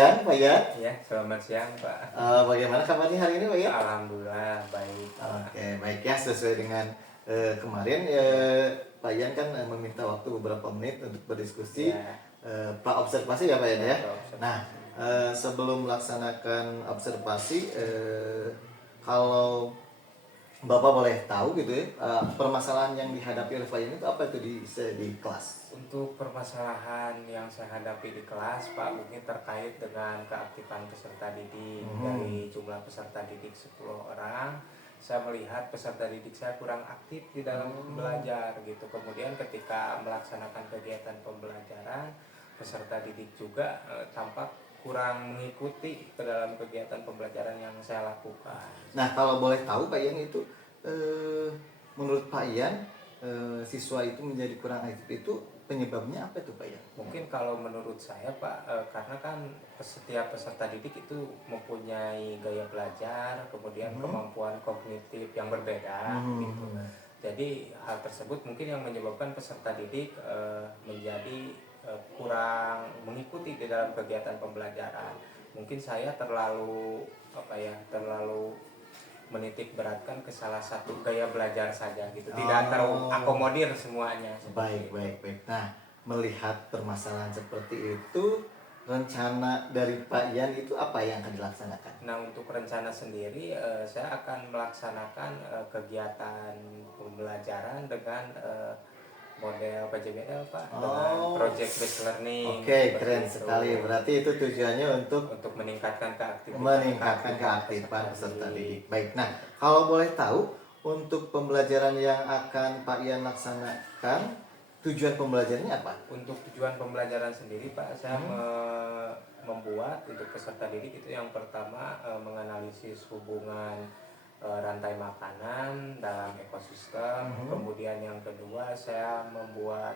siang Pak Yan. Ya, selamat siang Pak. Bagaimana kabarnya hari ini Pak Yan? Alhamdulillah baik. Oke, baik ya, sesuai dengan kemarin Pak Yan kan meminta waktu beberapa menit untuk berdiskusi, Ya. Pak observasi ya Pak Yan ya. Pak observasi. Nah, sebelum melaksanakan observasi, kalau Bapak boleh tahu gitu ya, permasalahan yang dihadapi oleh Pak Yan itu apa itu di kelas? Untuk permasalahan yang saya hadapi di kelas Pak, mungkin terkait dengan keaktifan peserta didik. Dari jumlah peserta didik 10 orang, saya melihat peserta didik saya kurang aktif di dalam belajar gitu. Kemudian ketika melaksanakan kegiatan pembelajaran, peserta didik juga tampak kurang mengikuti ke dalam kegiatan pembelajaran yang saya lakukan. Nah, kalau boleh tahu Pak Yan itu, menurut Pak Yan, siswa itu menjadi kurang aktif itu penyebabnya apa itu Pak Yan? Mungkin kalau menurut saya Pak, karena kan setiap peserta didik itu mempunyai gaya belajar, kemudian kemampuan kognitif yang berbeda gitu. Jadi hal tersebut mungkin yang menyebabkan peserta didik menjadi kurang mengikuti di dalam kegiatan pembelajaran. Mungkin saya terlalu menitik beratkan ke salah satu gaya belajar saja gitu, tidak terakomodir semuanya. Baik. Nah, melihat permasalahan seperti itu, rencana dari Pak Yan itu apa yang akan dilaksanakan? Nah, untuk rencana sendiri, saya akan melaksanakan kegiatan pembelajaran dengan model PJBL Pak, dengan project based learning. Oke, keren sekali. Berarti itu tujuannya untuk meningkatkan keaktifan peserta didik. Baik. Nah, kalau boleh tahu untuk pembelajaran yang akan Pak Yan laksanakan, tujuan pembelajarannya apa? Untuk tujuan pembelajaran sendiri Pak, saya membuat untuk peserta didik itu yang pertama menganalisis hubungan rantai makanan dalam ekosistem. Kemudian yang kedua saya membuat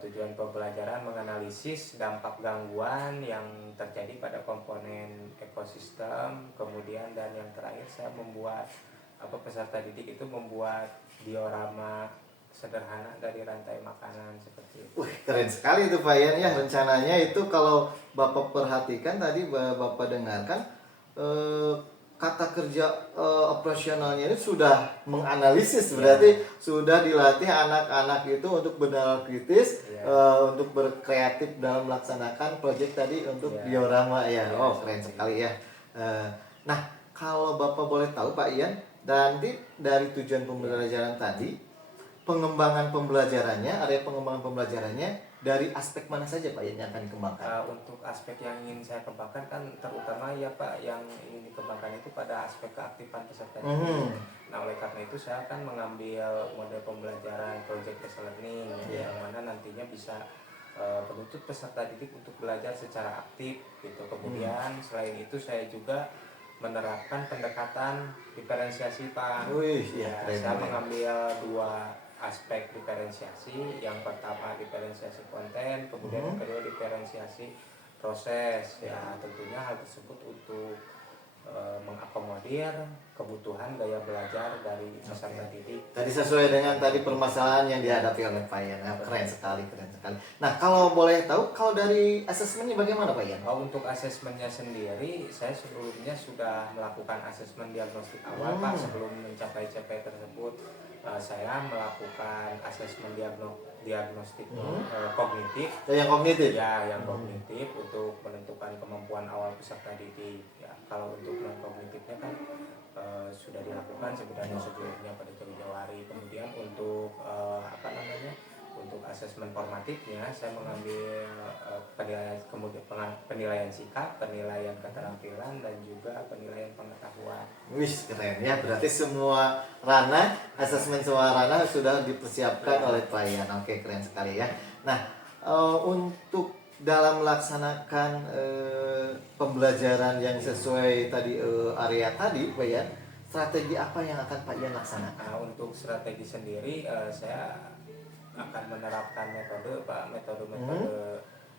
tujuan pembelajaran menganalisis dampak gangguan yang terjadi pada komponen ekosistem. Kemudian dan yang terakhir saya membuat peserta didik itu membuat diorama sederhana dari rantai makanan seperti itu. Wih, keren sekali itu Pak Yan ya. Rencananya itu kalau Bapak perhatikan tadi, Bapak dengarkan, kata kerja operasionalnya ini sudah menganalisis, berarti sudah dilatih anak-anak itu untuk bernalar kritis, untuk berkreatif dalam melaksanakan proyek tadi untuk diorama ya. Oh, keren sekali ya. Nah, kalau Bapak boleh tahu Pak Ian, nanti dari tujuan pembelajaran tadi, pengembangan pembelajarannya, area pengembangan pembelajarannya dari aspek mana saja Pak yang akan dikembangkan? Untuk aspek yang ingin saya kembangkan kan terutama ya Pak, yang ingin dikembangkan itu pada aspek keaktifan peserta didik. Nah, oleh karena itu saya akan mengambil model pembelajaran project based learning yang mana nantinya bisa menuntut peserta didik untuk belajar secara aktif gitu. Kemudian selain itu saya juga menerapkan pendekatan diferensiasi Pak. Saya mengambil dua aspek diferensiasi. Yang pertama diferensiasi konten, kemudian yang kedua diferensiasi proses. Ya, tentunya hal tersebut untuk mengakomodir kebutuhan gaya belajar dari peserta didik. Tadi sesuai dengan tadi permasalahan yang dihadapi oleh Pak Yan. Keren sekali. Nah, kalau boleh tahu, kalau dari asesmennya bagaimana Pak Yan? Untuk asesmennya sendiri, saya sebelumnya sudah melakukan asesmen diagnostik awal Pak. Sebelum mencapai CP tersebut, saya melakukan asesmen diagnostik kognitif. Yang kognitif? Ya, yang kognitif untuk menentukan kemampuan awal peserta didik. Ya, kalau untuk non kognitifnya kan sudah dilakukan sebenarnya sebelumnya pada jauh-jauh hari. Kemudian untuk untuk asesmen formatifnya saya mengambil penilaian sikap, penilaian keterampilan, dan juga penilaian pengetahuan. Wih, keren ya. Berarti semua ranah, asesmen semua ranah sudah dipersiapkan oleh Pak Yan. Oke, keren sekali ya. Nah, untuk dalam melaksanakan pembelajaran yang sesuai tadi area tadi Pak Yan, strategi apa yang akan Pak Yan laksanakan? Nah, untuk strategi sendiri saya akan menerapkan metode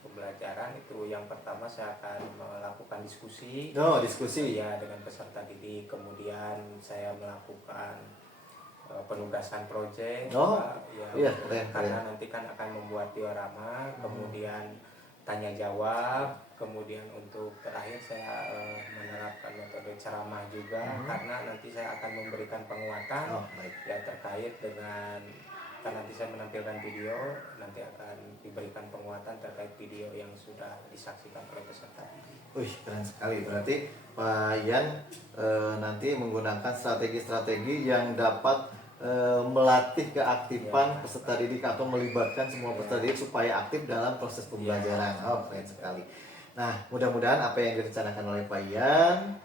pembelajaran itu. Yang pertama saya akan melakukan diskusi. Ya, dengan peserta didik. Kemudian saya melakukan penugasan proyek. Karena nanti kan akan membuat diorama. Kemudian tanya jawab, Kemudian untuk terakhir saya menerapkan metode ceramah juga, karena nanti saya akan memberikan penguatan Oh, baik. ya terkait dengan, karena nanti saya menampilkan video, nanti akan diberikan penguatan terkait video yang sudah disaksikan oleh peserta. Wih, keren sekali. Berarti Pak Ian nanti menggunakan strategi-strategi yang dapat melatih keaktifan peserta didik atau melibatkan semua peserta didik supaya aktif dalam proses pembelajaran. Oh, keren sekali. Nah, mudah-mudahan apa yang direncanakan oleh Pak Ian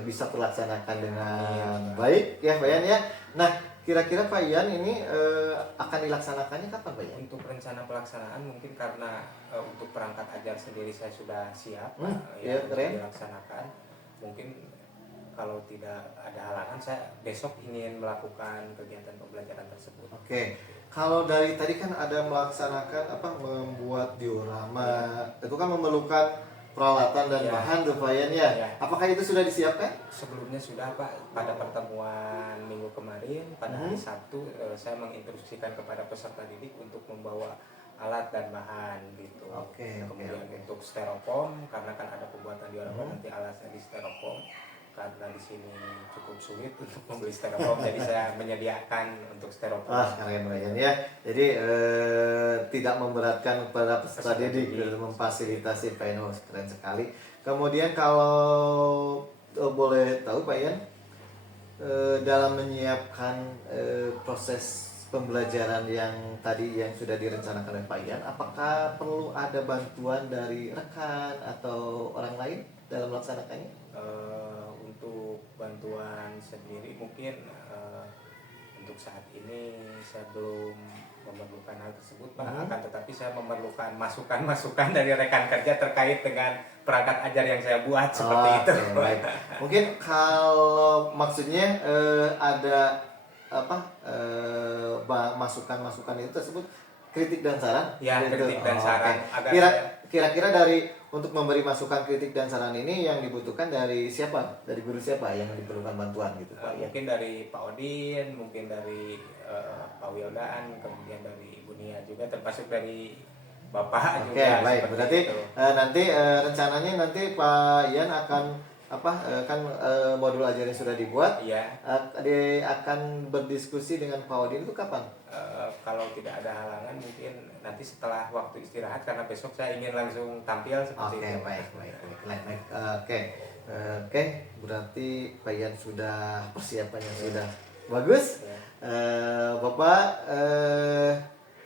bisa terlaksanakan dengan baik ya Pak Ian ya. Nah, kira-kira Pak Ian ini akan dilaksanakannya kapan Pak Ian? Untuk rencana pelaksanaan mungkin karena untuk perangkat ajar sendiri saya sudah siap ya, untuk keren. dilaksanakan. Mungkin kalau tidak ada halangan saya besok ingin melakukan kegiatan pembelajaran tersebut. Oke. Kalau dari tadi kan ada melaksanakan membuat diorama, itu kan memerlukan peralatan dan bahan tuh Pak Ian ya. Apakah itu sudah disiapkan? Sebelumnya sudah Pak, pada pertemuan minggu kemarin pada hari Sabtu saya menginstruksikan kepada peserta didik untuk membawa alat dan bahan gitu. Kemudian untuk styrofoam, karena kan ada pembuatan diorama nanti alatnya di styrofoam. Karena di sini cukup sulit untuk membeli styrofoam, jadi saya menyediakan untuk styrofoam. Keren Ryan ya. Jadi tidak memberatkan kepada peserta didik dalam memfasilitasi PNO. Keren sekali. Kemudian kalau boleh tahu Pak Ian, dalam menyiapkan proses pembelajaran yang tadi yang sudah direncanakan oleh Pak Ian, apakah perlu ada bantuan dari rekan atau orang lain dalam melaksanakannya? Untuk bantuan sendiri mungkin untuk saat ini saya belum memerlukan hal tersebut Pak, akan tetapi saya memerlukan masukan-masukan dari rekan kerja terkait dengan perangkat ajar yang saya buat seperti itu. Baik. Mungkin kalau maksudnya ada masukan-masukan itu tersebut kritik dan saran? Ya, kritik dan saran. Kira-kira dari untuk memberi masukan, kritik dan saran ini yang dibutuhkan dari siapa? Dari guru siapa yang diperlukan bantuan gitu Pak? Mungkin dari Pak Odin, mungkin dari Pak Wildaan, kemudian dari Ibu Nia juga, termasuk dari Bapak juga. Oke, baik. Berarti nanti rencananya nanti Pak Ian akan modul ajarnya sudah dibuat. Iya. Akan berdiskusi dengan Pak Odin itu kapan? Kalau tidak ada halangan mungkin nanti setelah waktu istirahat, karena besok saya ingin langsung tampil seperti itu. Baik. Oke, berarti Pak Ian sudah persiapannya sudah bagus. Bapak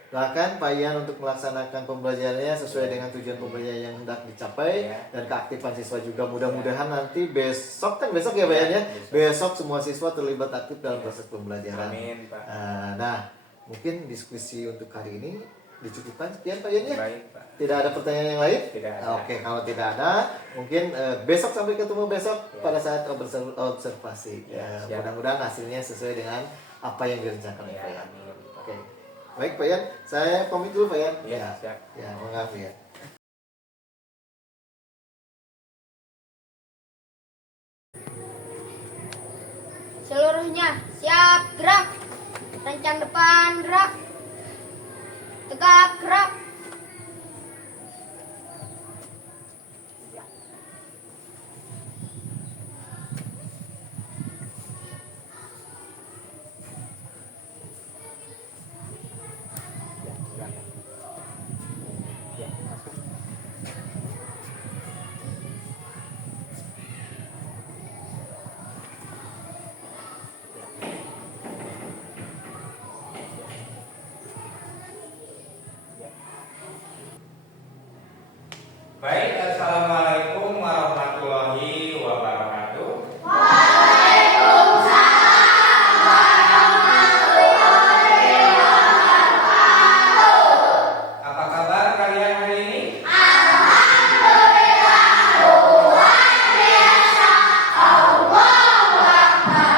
doakan Pak Ian untuk melaksanakan pembelajarannya sesuai dengan tujuan pembelajaran yang hendak dicapai dan keaktifan siswa juga mudah-mudahan nanti besok ya Pak Ian ya. Besok semua siswa terlibat aktif dalam proses pembelajaran. Amin Pak. Nah, mungkin diskusi untuk hari ini dicukupkan sekian Pak Ian ya. Baik Pak. Tidak ada pertanyaan yang lain? Tidak ada. Oke, kalau tidak ada, mungkin besok sampai ketemu besok pada saat observasi. Mudah-mudahan hasilnya sesuai dengan apa yang direncanakan Pak Ian. Oke. Baik Pak Ian, saya pamit dulu Pak Ian. Ya, siap. Ya, maaf ya. Seluruhnya siap gerak. Rencang depan gerak. Tegak gerak. Baik, assalamualaikum warahmatullahi wabarakatuh. Apa kabar kalian hari ini?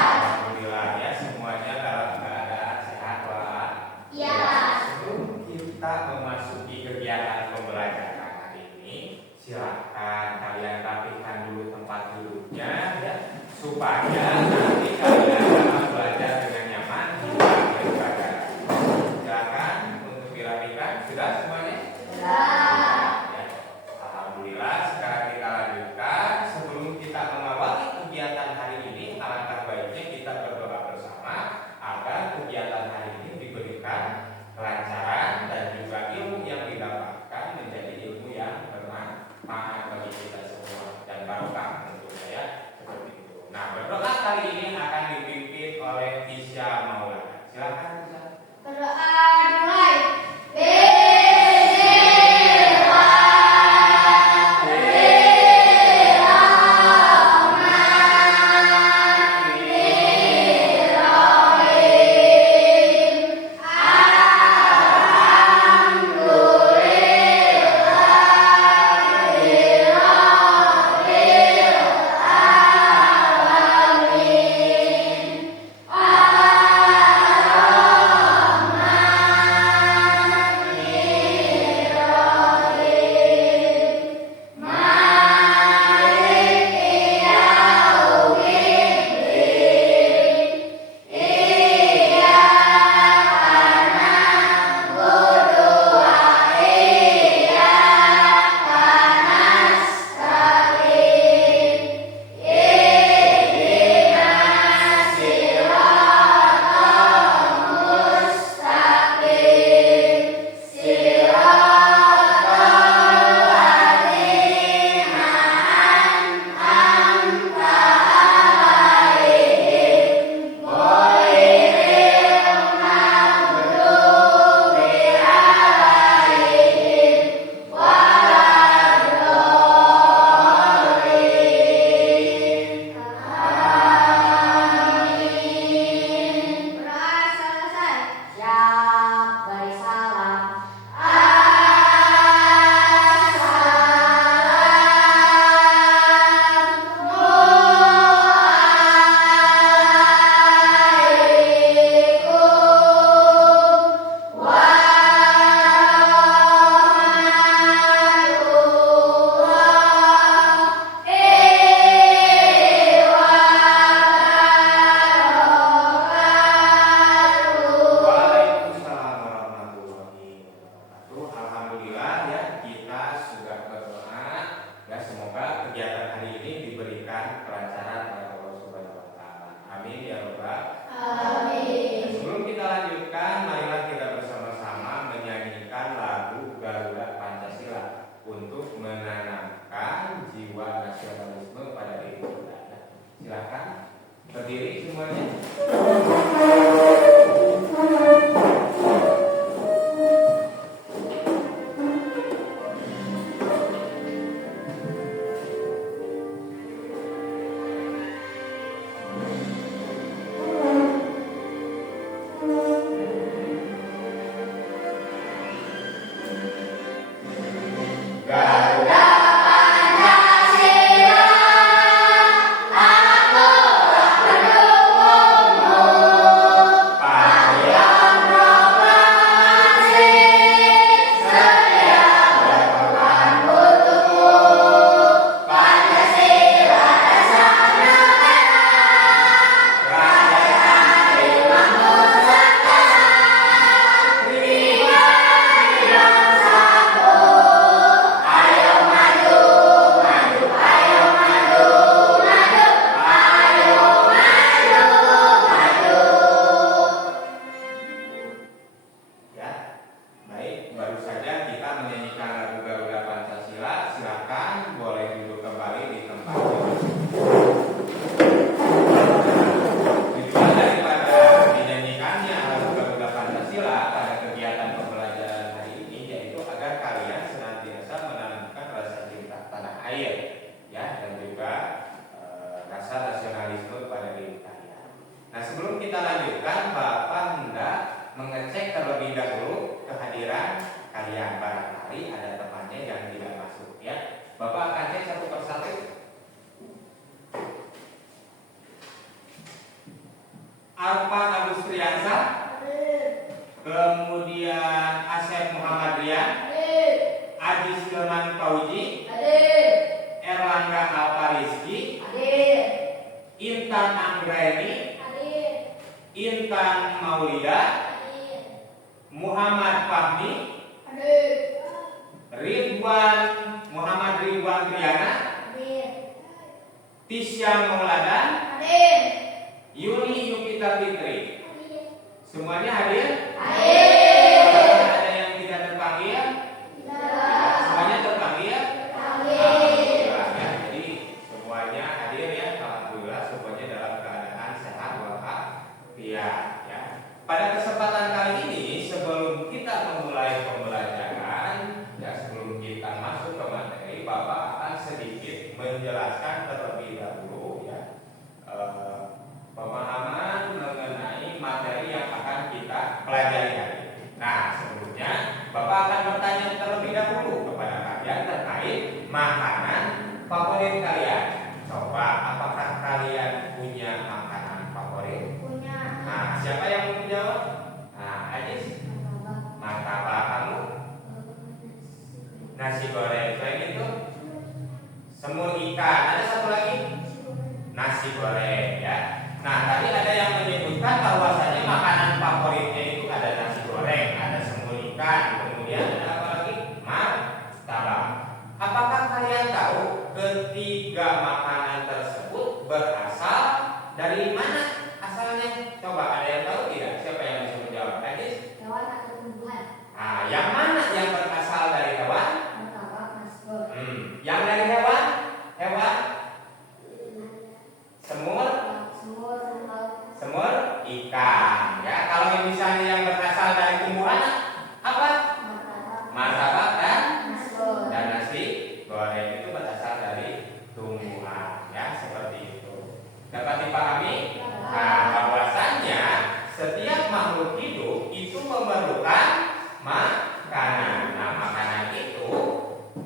Alhamdulillah ya, semuanya dalam keadaan sehat walafiat. Sebelum kita memasuki kegiatan pembelajaran hari ini, silakan kalian rapihkan dulu tempat duduknya ya, supaya nanti kalian dapat belajar dengan nyaman di dalam pelajaran. Silakan untuk dirapikan. Sudah semuanya? Ya. Alhamdulillah. Sekarang sebelum kita lanjutkan, Bapak hendak mengecek terlebih dahulu kehadiran kalian. Barangkali ada temannya yang tidak masuk ya. Bapak akan cek satu persatu. Alfa Agustriansa, kemudian Asep Muhammad Rian, Adis Hilman Fauji, Erlangga Alfa Rizky, Intan Anggraini, Intan Maulida, Muhammad Fahmi, Muhammad Ridwan Triana, Tisya Maulana, Yuni Yukita Fitri. Semuanya hadir? Ada yang tidak terpanggil? Semuanya terpanggil? Alhamdulillah ya. Jadi semuanya hadir ya. Alhamdulillah semuanya dalam keadaan sehat walafiat ya. Pada kesempatan kali ini sebelum kita memulai pembelajaran ya, sebelum kita masuk ke materi, Bapak akan sedikit menjelaskan terlebih dahulu ya pemahaman mengenai materi yang akan kita pelajari hari ini. Nah, sebelumnya Bapak akan bertanya terlebih dahulu kepada kalian terkait makanan favorit kalian. Coba, apakah kalian punya makanan favorit? Nah, siapa yang mau menjawab? Nah, Ajis, martabak. Kamu? Nasi goreng. Selain itu, semur ikan. Ada satu lagi? Nasi goreng ya. Nah, tadi ada yang menyebutkan bahwasanya makanan favoritnya itu ada nasi goreng, ada semur ikan, kemudian ada apa lagi? Martabak. Apakah kalian tahu ketiga makanan tersebut berasal dari mana asalnya? Coba ada yang tahu tidak? Siapa yang bisa menjawab? Adis? Nah, yang mana yang berasal dari hewan? Yang dari hewan? Hewan? Semur ikan ya. Kalau yang misalnya yang berasal dari tumbuhan apa? Martabak dan nasi goreng itu berasal dari tumbuhan ya, seperti itu. Dapat dipahami? Nah, bahwasannya setiap makhluk hidup itu memerlukan makanan. Nah, makanan itu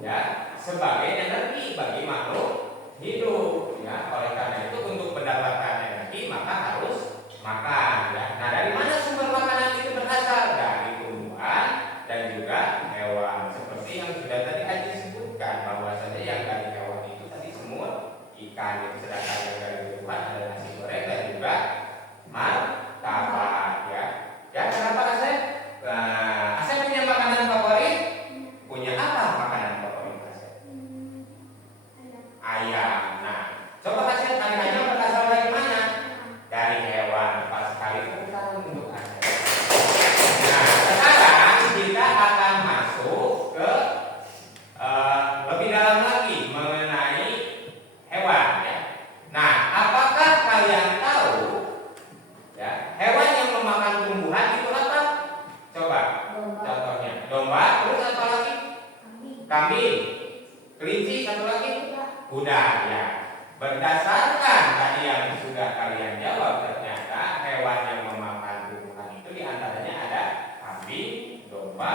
ya sebagai energi bagi makhluk hidup ya. Oleh karena itu untuk mendapatkan energi maka harus makan ya. Nah, dari mana sumber makanan itu berasal? Dari tumbuhan dan juga hewan. Seperti yang sudah tadi Haji sebutkan bahwasanya yang dari hewan itu tadi semur ikan, itu sedangkan yang dari tumbuhan ada nasi goreng dan juga martabak ya. Ya, kenapa Asep? Asep punya makanan favorit? Punya apa makanan favorit Asep? Ayam. Nah, coba Asep, ayam berasal dari mana? Dari hewan. Pas sekali bukan untuk Asep. Nah, sekarang kita akan masuk ke lebih dalam lagi mengenai hewan ya. Nah, apakah kalian tahu ya, hewan yang memakan tumbuhan itu apa? Coba. Contohnya domba, terus apa lagi? Kambing. Kelinci, satu lagi? Kuda ya. Berdasarkan tadi yang sudah kalian jawab, ternyata hewan yang memakan tumbuhan itu diantaranya ada kambing, domba,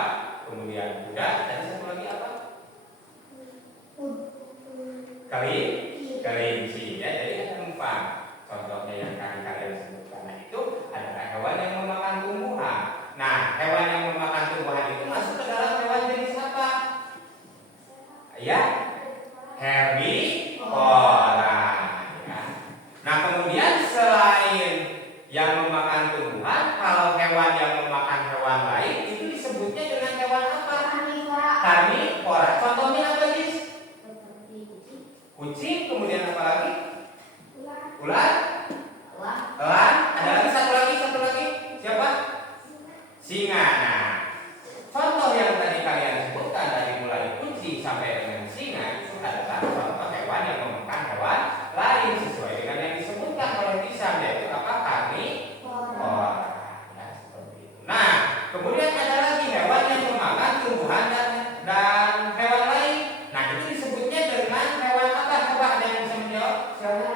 kemudian kuda, dan satu lagi apa? Kelinci ya. Jadi ada 4 contohnya yang kalian sebutkan. Nah, itu adalah hewan yang memakan tumbuhan. Nah, hewan yang memakan tumbuhan itu masuk ke dalam hewan jenis apa? Ya, herbivora ya. Nah, kemudian selain yang memakan tumbuhan, kalau hewan yang memakan hewan lain itu disebutnya dengan hewan apa? Karnivora. Contohnya apa, Jis? Kucing, kemudian apa lagi? Ular? Elang? Ada lagi satu lagi. Siapa? Singa. Nah, contoh yang tadi kalian sebutkan dari mulai kucing sampai dengan singa itu adalah contoh hewan yang memakan hewan lain sesuai dengan yang disebutkan oleh Tisam, yaitu apa? Karnivora. Ya, seperti itu. Nah, kemudian ada lagi hewan yang memakan tumbuhan dan hewan lain. Nah, itu disebutnya dengan hewan apa? Coba ada yang bisa menjawab? Siapa?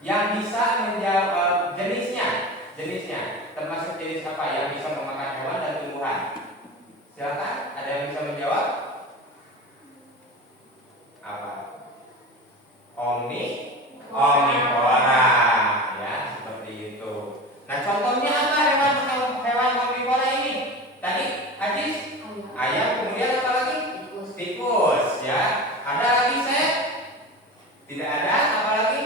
Yang bisa menjawab jenisnya. siapa yang bisa memakan hewan dan tumbuhan? Silakan, ada yang bisa menjawab? Apa? Omnivora, ya seperti itu. Nah contohnya apa hewan omnivora ini? Tadi Hadis, ayam, kemudian apa lagi? Tikus, ya. Ada lagi Seth? Tidak ada, apa lagi?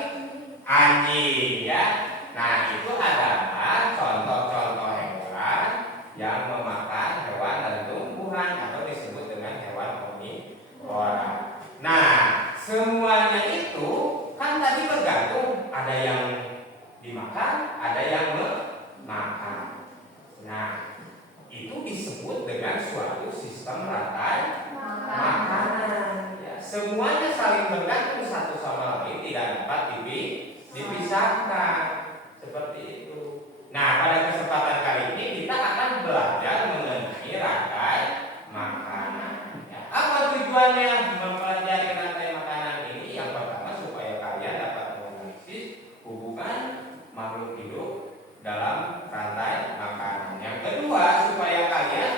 Anjing, ya. Nah itu adalah contoh-contoh hewan yang memakan hewan dan tumbuhan atau disebut dengan hewan omnivora. Nah semuanya itu kan tadi bergantung, ada yang dimakan, ada yang memakan. Nah itu disebut dengan suatu sistem rantai makanan. Ya, semuanya saling bergantung satu sama lain, tidak dapat dipisahkan. Seperti itu. Nah, pada kesempatan kali ini kita akan belajar mengenai rantai makanan. Ya, apa tujuannya mempelajari rantai makanan ini? Yang pertama supaya kalian dapat menganalisis hubungan makhluk hidup dalam rantai makanan. Yang kedua, supaya kalian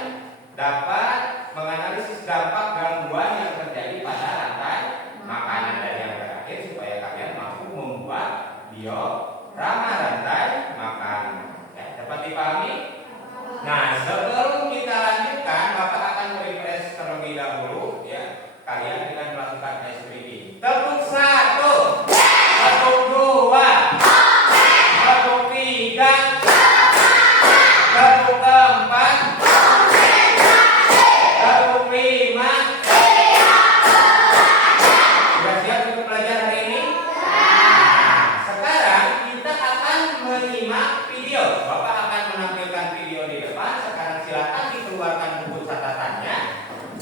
dapat menganalisis dampak gangguan yang terjadi pada rantai makanan. Dan yang terakhir, supaya kalian mampu membuat diorama rantai makanan. Ya, dapat dipahami? Nah, sebelum kita lanjutkan, Bapak akan merefresh terlebih dahulu, ya, kalian dengan melakukan tes reading. Tepuk 1, tepuk 2, tepuk 3, tepuk 4, tepuk 5. Sudah siap untuk belajar hari ini? Nah, sekarang kita akan menyimak video. Bapak akan menampilkan video di depan. Sekarang silakan dikeluarkan buku catatannya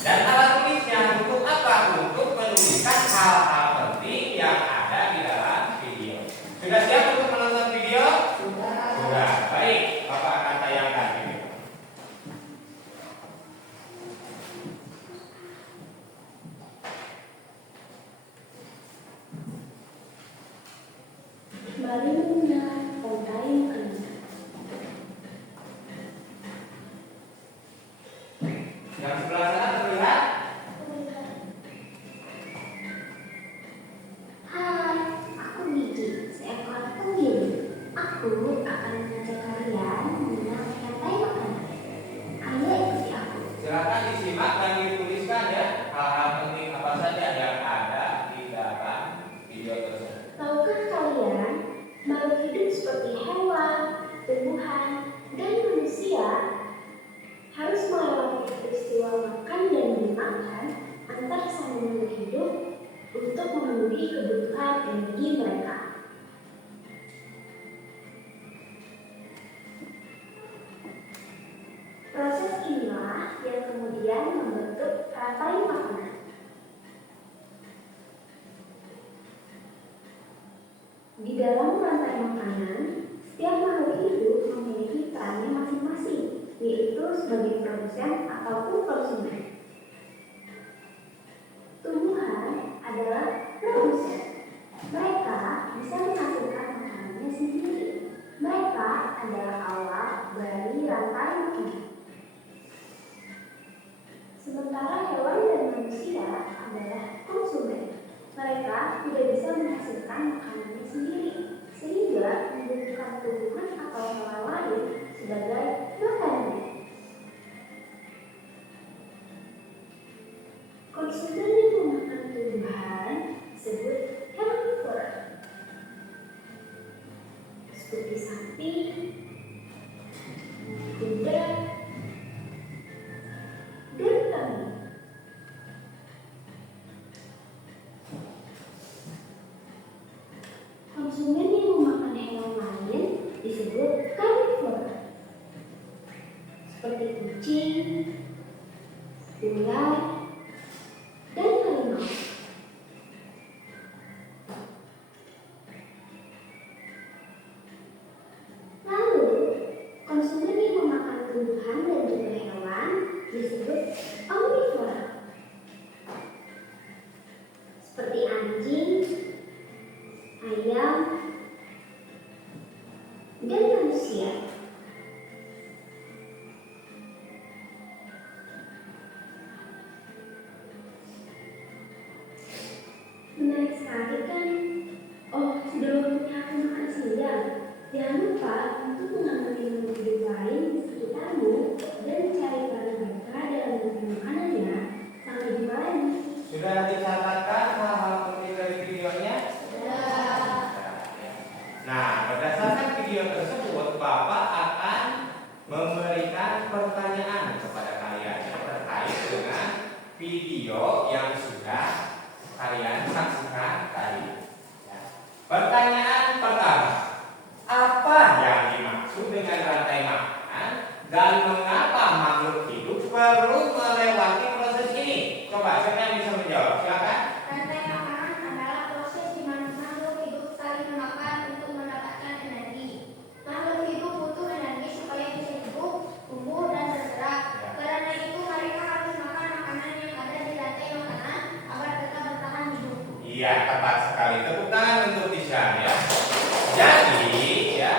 dan alat tulisnya. Untuk apa? Untuk menuliskan hal-hal penting yang ada di dalam video. Sudah siap untuk menonton video? Sudah. Baik, Bapak akan tayangkan video. Balimuna Pontai Kena. Yang sebelah sana terlihat? Hai, aku Gigi, seekor penggili. Aku akan mengajak kalian mengenal rantai makanan. Ayo ikuti aku. Silakan disimak dan dituliskan ya hal-hal penting apa saja yang ada di dalam video tersebut. Tahukah kalian, makhluk hidup seperti hewan, tumbuhan, dan manusia harus melewati peristiwa makan dan dimakan antar sama makhluk hidup untuk memenuhi kebutuhan energi mereka. Proses inilah yang kemudian membentuk rantai makanan. Di dalam rantai makanan, setiap makhluk hidup memiliki perannya masing-masing, yaitu sebagai produsen ataupun konsumen. Tumbuhan adalah produsen. Mereka bisa menghasilkan makanannya sendiri. Mereka adalah awal dari rantai makanan. Sementara hewan dan manusia adalah konsumen. Mereka tidak bisa menghasilkan makanannya sendiri, sehingga membutuhkan tumbuhan atau hewan lain sebagai makanannya. Konsumen yang memakan tumbuhan disebut herbivora, seperti sapi, kuda, dan kambing. Konsumen yang memakan hewan lain disebut karnivora, seperti kucing, ular, dan harimau. Lalu, konsumen yang memakan tumbuhan dan juga hewan disebut omnivora, seperti anjing, ayam, dan manusia. Nah, berdasarkan video tersebut, Bapak akan memberikan pertanyaan kepada kalian yang terkait dengan video yang sudah kalian saksikan tadi. Ya. Pertanyaan pertama, apa yang dimaksud dengan rantai makanan dan mengapa makhluk hidup perlu melewati proses ini? Coba siapa yang bisa menjawab? Silakan. Rantai makanan adalah proses di mana makhluk hidup saling memakan untuk mendapatkan energi. Makhluk hidup butuh energi supaya bisa hidup, tumbuh, dan bergerak. Karena itu mereka harus makan makanan yang ada di rantai makanan agar tetap bertahan hidup. Iya, tepat sekali. Tepuk tangan untuk Tishan ya. Jadi, ya,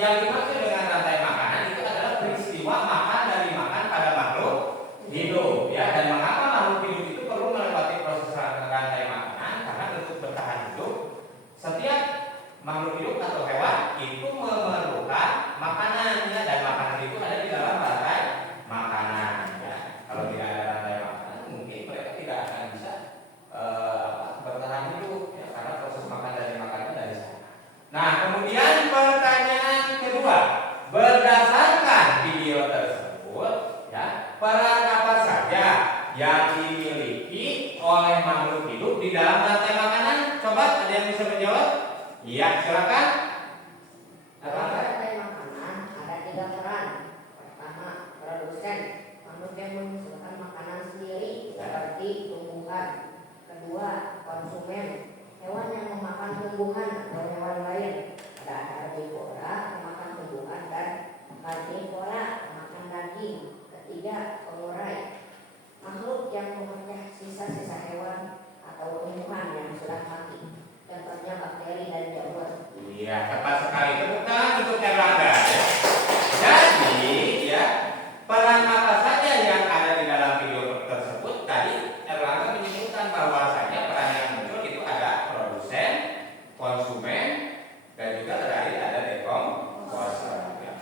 yang dimaksud dengan rantai makanan itu adalah peristiwa makan dan dimakan pada makhluk hidup, ya. Dan mengapa makhluk hidup itu perlu melewati proses rantai makanan? Karena untuk bertahan hidup, setiap makhluk hidup atau hewan itu memerlukan makanan, ya. Dan makanan itu ada di dalam rantai makanan, ya. Kalau tidak ada rantai makanan, mungkin mereka tidak akan bisa bertahan hidup, ya, karena proses makan dari makanan dari sana. Nah, kemudian pertanyaan kedua, berdasarkan video tersebut, ya, peran apa saja yang dimiliki oleh makhluk hidup di dalam rantai makanan? Coba ada yang bisa menjawab? Iya, silakan. Dalam rantai makanan ada 3 peran. Pertama, produsen, makhluk yang menghasilkan makanan sendiri seperti tumbuhan. Kedua, konsumen, hewan yang memakan tumbuhan atau hewan lain. Ada herbivora memakan tumbuhan dan karnivora memakan daging. Ketiga, pengurai, makhluk yang memecah sisa-sisa hewan atau tumbuhan yang sudah mati. Contohnya bakteri dan jamur. Iya, tepat sekali. Tepuk tangan untuk Erlangga. Ya. Jadi, ya, peran apa saja yang ada di dalam video tersebut? Tadi Erlangga menyebutkan bahwasanya peran yang muncul itu ada produsen, konsumen, dan juga terakhir ada dekomposer. Ya,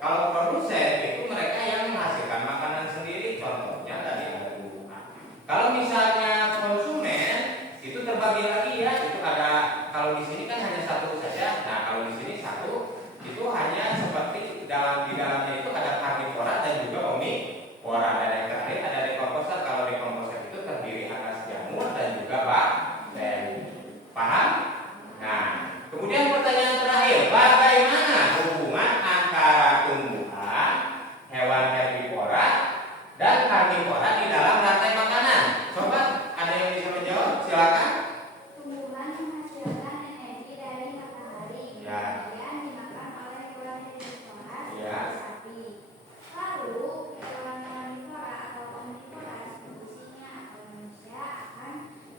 kalau produsen itu mereka yang menghasilkan makanan sendiri, contohnya tadi ada tumbuhan. Kalau misalnya konsumen itu terbagi lagi, ya, itu ada, kalau di sini kan hanya satu saja. Nah, kalau di sini satu itu hanya seperti di dalamnya itu ada karnivora dan juga omnivora. Dan yang terakhir ada dekomposer. Kalau dekomposer itu terdiri atas jamur dan juga bakteri. Paham? Nah, kemudian pertanyaan terakhir, bagaimana hubungan antara tumbuhan, hewan herbivora dan karnivora di dalam rantai makanan? Coba ada yang bisa menjawab? Silakan. Tumbuhan menghasilkan energi dari matahari, Ya. kemudian dimakan oleh hewan herbivora Ya. seperti sapi. Lalu hewan karnivora atau omnivora seperti singa atau manusia akan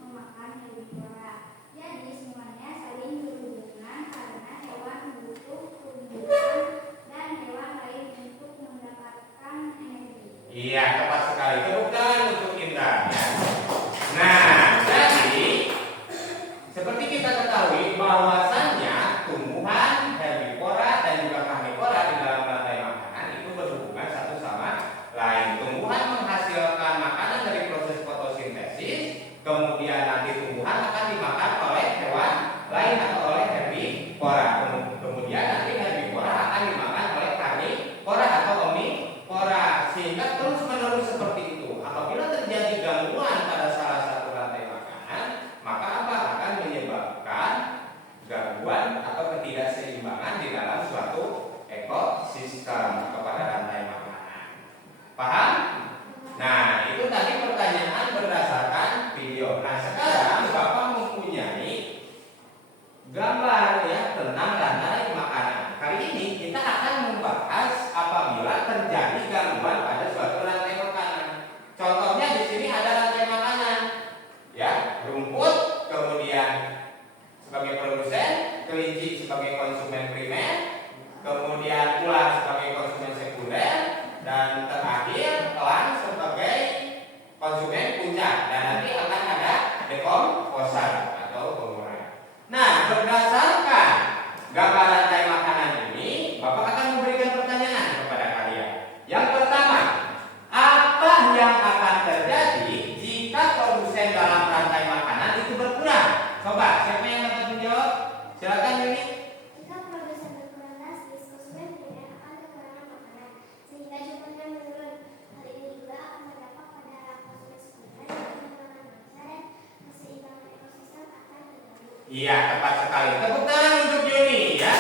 memakan herbivora. Jadi semuanya saling berhubungan karena hewan butuh tumbuhan dan hewan lain untuk mendapatkan energi. Iya, tepat sekali. Tepuk tangan untuk Indra. Ya. Nah, jadi seperti kita ketahui bahwasannya tumbuhan, herbivora dan juga karnivora di dalam rantai makanan itu berhubungan satu sama lain. Tumbuhan menghasilkan makanan dari proses fotosintesis, kemudian nanti tumbuhan akan dimakan oleh hewan lain atau oleh herbivora. Kemudian nanti herbivora akan dimakan oleh karnivora atau omnivora, sehingga terus menerus seperti itu. Apabila terjadi gangguan pada salah satu rantai makanan, maka apa akan menyebabkan gangguan atau ketidakseimbangan di dalam suatu ekosistem kepada rantai makanan. Paham? Nah, itu tadi pertanyaan berdasarkan video. Nah, sekarang Bapak mempunyai gambar, ya, tentang rantai makanan. Kali ini kita akan membahas apabila terjadi gangguan pada suatu rantai makanan. Contohnya di sini ada rantai makanan, ya, rumput, kemudian sebagai produsen, kelinci sebagai konsumen primer, kemudian ular sebagai konsumen sekunder, dan terakhir elang sebagai konsumen puncak. Dan nanti akan ada dekomposer atau pengurai. Nah, berdasarkan gambar rantai makanan ini, Bapak akan memberikan pertanyaan kepada kalian. Yang pertama, apa yang akan terjadi jika produsen dalam rantai makanan itu berkurang? Coba, siapa yang dapat menjawab? Silakan Yuni. Iya, tepat sekali. Tepuk tangan untuk Juni ya.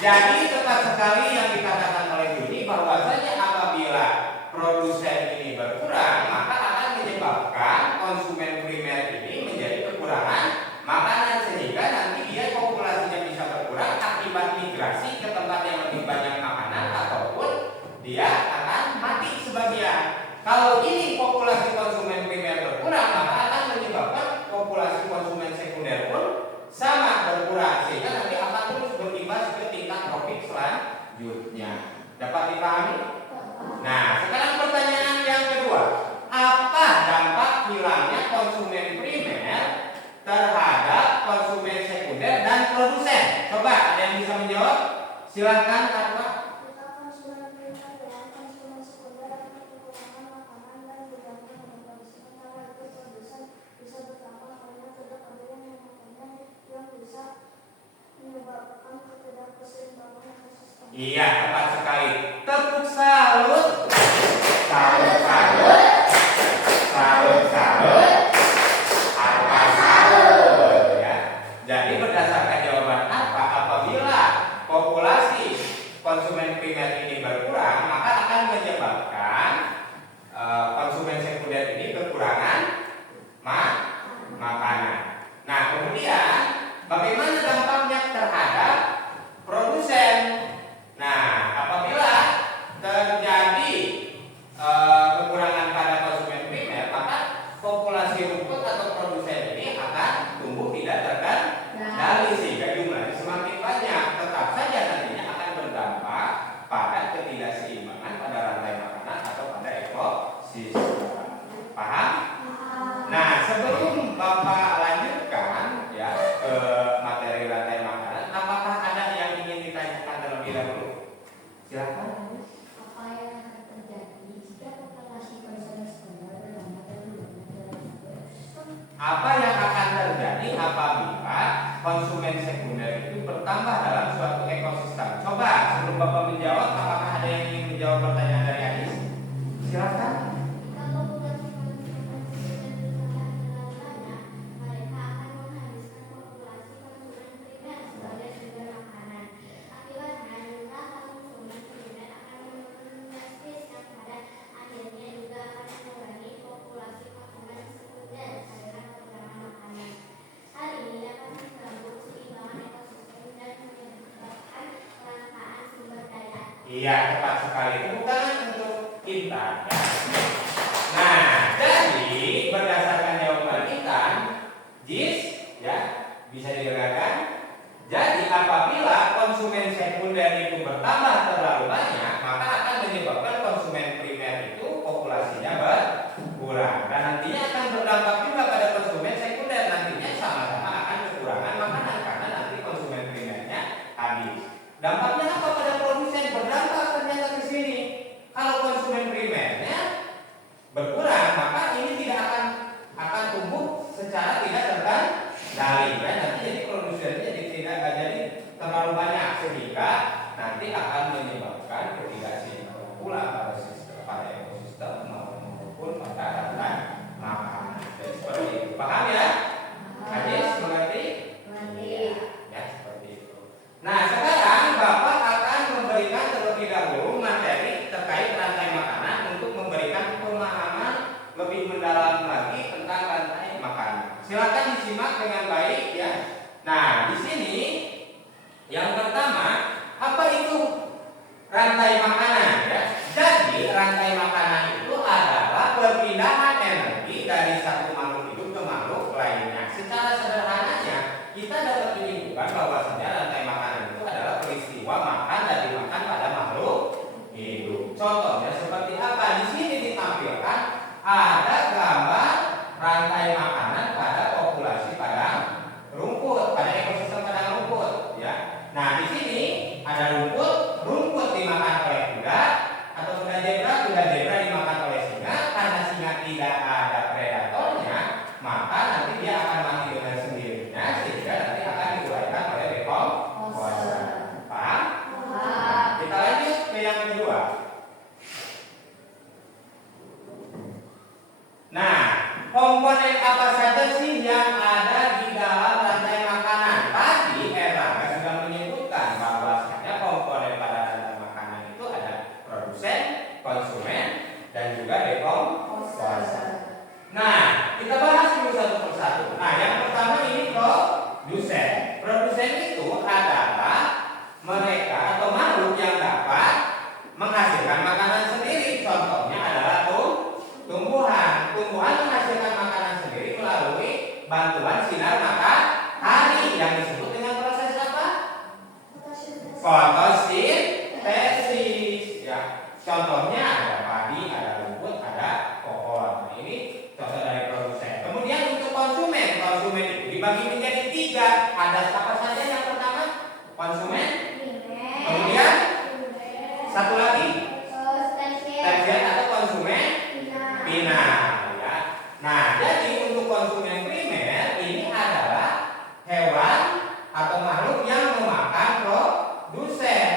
Jadi tepat sekali yang dikatakan oleh Juni bahwasanya apabila produsen ini berkurang maka akan menyebabkan konsumen primer ini menjadi kekurangan makanan sehingga nanti dia populasinya bisa berkurang akibat migrasi ke tempat yang lebih banyak makanan ataupun dia akan mati sebagian. Kalau ini populasi konsumen primer berkurang maka akan menyebabkan populasi konsumen sekunder pun sama berkurang sehingga nanti akan terus berimbas ke tingkat tropik selanjutnya. Dapat dipahami? Nah, sekarang pertanyaan yang kedua, apa dampak hilangnya konsumen primer terhadap konsumen sekunder dan produsen? Coba ada yang bisa menjawab? Silakan Kak. Jika konsumen primer dan konsumen sekunder akan kekurangan makanan dan bergantung memproduksi, sementara itu produsen bisa bertambah karena tidak ada yang memakannya yang bisa menyebabkan ketidakseimbangan ekosistem. Iya, tepat sekali. Tepuk salut. Salut, salut. Salut, salut. Apa salut ya. Jadi berdasarkan jawaban apa apabila populasi konsumen primer ini berkurang maka akan menyebabkan konsumen sekunder ini kekurangan makanan. Nah, kemudian bagaimana dampaknya terhadap produsen? Nah, apabila terjadi kekurangan pada konsumen primer, maka populasi rumput atau produsen ini akan tumbuh tidak terkendali sehingga jumlahnya semakin banyak. Tetap saja nantinya akan berdampak pada ketidakseimbangan pada rantai makanan atau pada ekosistem. Paham? Nah, sebelum Bapak lanjutkan ya ke materi rantai makanan, apakah ada yang ingin ditanyakan terlebih dahulu? Silakan. Apa yang akan terjadi jika populasi konsumen sekunder bertambah dan bergantung ekosistem? Apa yang akan terjadi apabila konsumen sekunder itu bertambah dalam suatu ekosistem? Coba sebelum Bapak menjawab, apakah ada yang ingin menjawab pertanyaan dari Adis? Silakan. Jika populasi konsumen sekunder bertambah dengan banyak, mereka akan menghabiskan populasi konsumen primer sebagai sumber makanan. Akibatnya, jumlah konsumen primer akan menurun drastis yang pada akhirnya juga akan mengurangi populasi konsumen sekunder karena kekurangan makanan. Hal ini dapat mengganggu keseimbangan ekosistem dan menyebabkan kelangkaan sumber daya. Iya, tepat sekali. Tepuk tangan untuk Intan. Ya. Nah, jadi berdasarkan jawaban Intan, JIS ya bisa didengarkan. Jadi apabila konsumen sekunder itu bertambah terlalu banyak, maka akan menyebabkan konsumen primer itu populasinya berkurang dan nantinya akan berdampak juga pada konsumen sekunder. Nantinya sama-sama akan kekurangan makanan karena nanti konsumen primernya habis. Dampaknya apa pada produsen? Berdampak ternyata ke sini. Kalau konsumen primernya berkurang, maka ini tidak akan tumbuh secara tidak terkendali. Ya, nanti jadi produsennya tidak jadi terlalu banyak sehingga nanti akan menyebabkan ketidakseimbangan pula pada ekosistem maupun pada rantai makanan. Jadi seperti itu. Paham ya? Hadis mengerti? Ya, seperti itu. Nah, sekarang Bapak akan memberikan terlebih dahulu materi terkait rantai makanan untuk memberikan pemahaman lebih mendalam lagi tentang rantai makanan. Silakan disimak dengan baik ya. Nah, di sini yang pertama, apa itu rantai makanan ya? Jadi, rantai makanan itu adalah perpindahan energi dari satu makhluk hidup ke makhluk lainnya. Secara sederhananya, kita dapat menyimpulkan bahwasanya rantai makanan itu adalah peristiwa makan dan dimakan pada makhluk hidup. Contohnya seperti apa? Di sini ditampilkan ada gambar rantai makanan pada populasi padang rumput, pada ekosistem padang rumput, ya. Nah, di sini ada rumput dimakan oleh kuda atau kuda zebra dimakan oleh singa. Karena singa tidak ada predatornya, maka nanti dia akan mati dengan sendirinya sehingga nanti akan diuraikan oleh dekomposer. Paham? Kita lanjut ke yang kedua. Nah, komponen apa saja sih yang ada di dalam rantai Fotosintesis ya. Contohnya ada padi, ada rumput, ada pohon. Nah, ini contoh dari produsen. Kemudian untuk konsumen, konsumen itu dibagi menjadi 3. Ada apa saja? Yang pertama konsumen, kemudian satu lagi tersier atau konsumen final ya. Nah, jadi untuk konsumen primer ini adalah hewan atau makhluk yang memakan produsen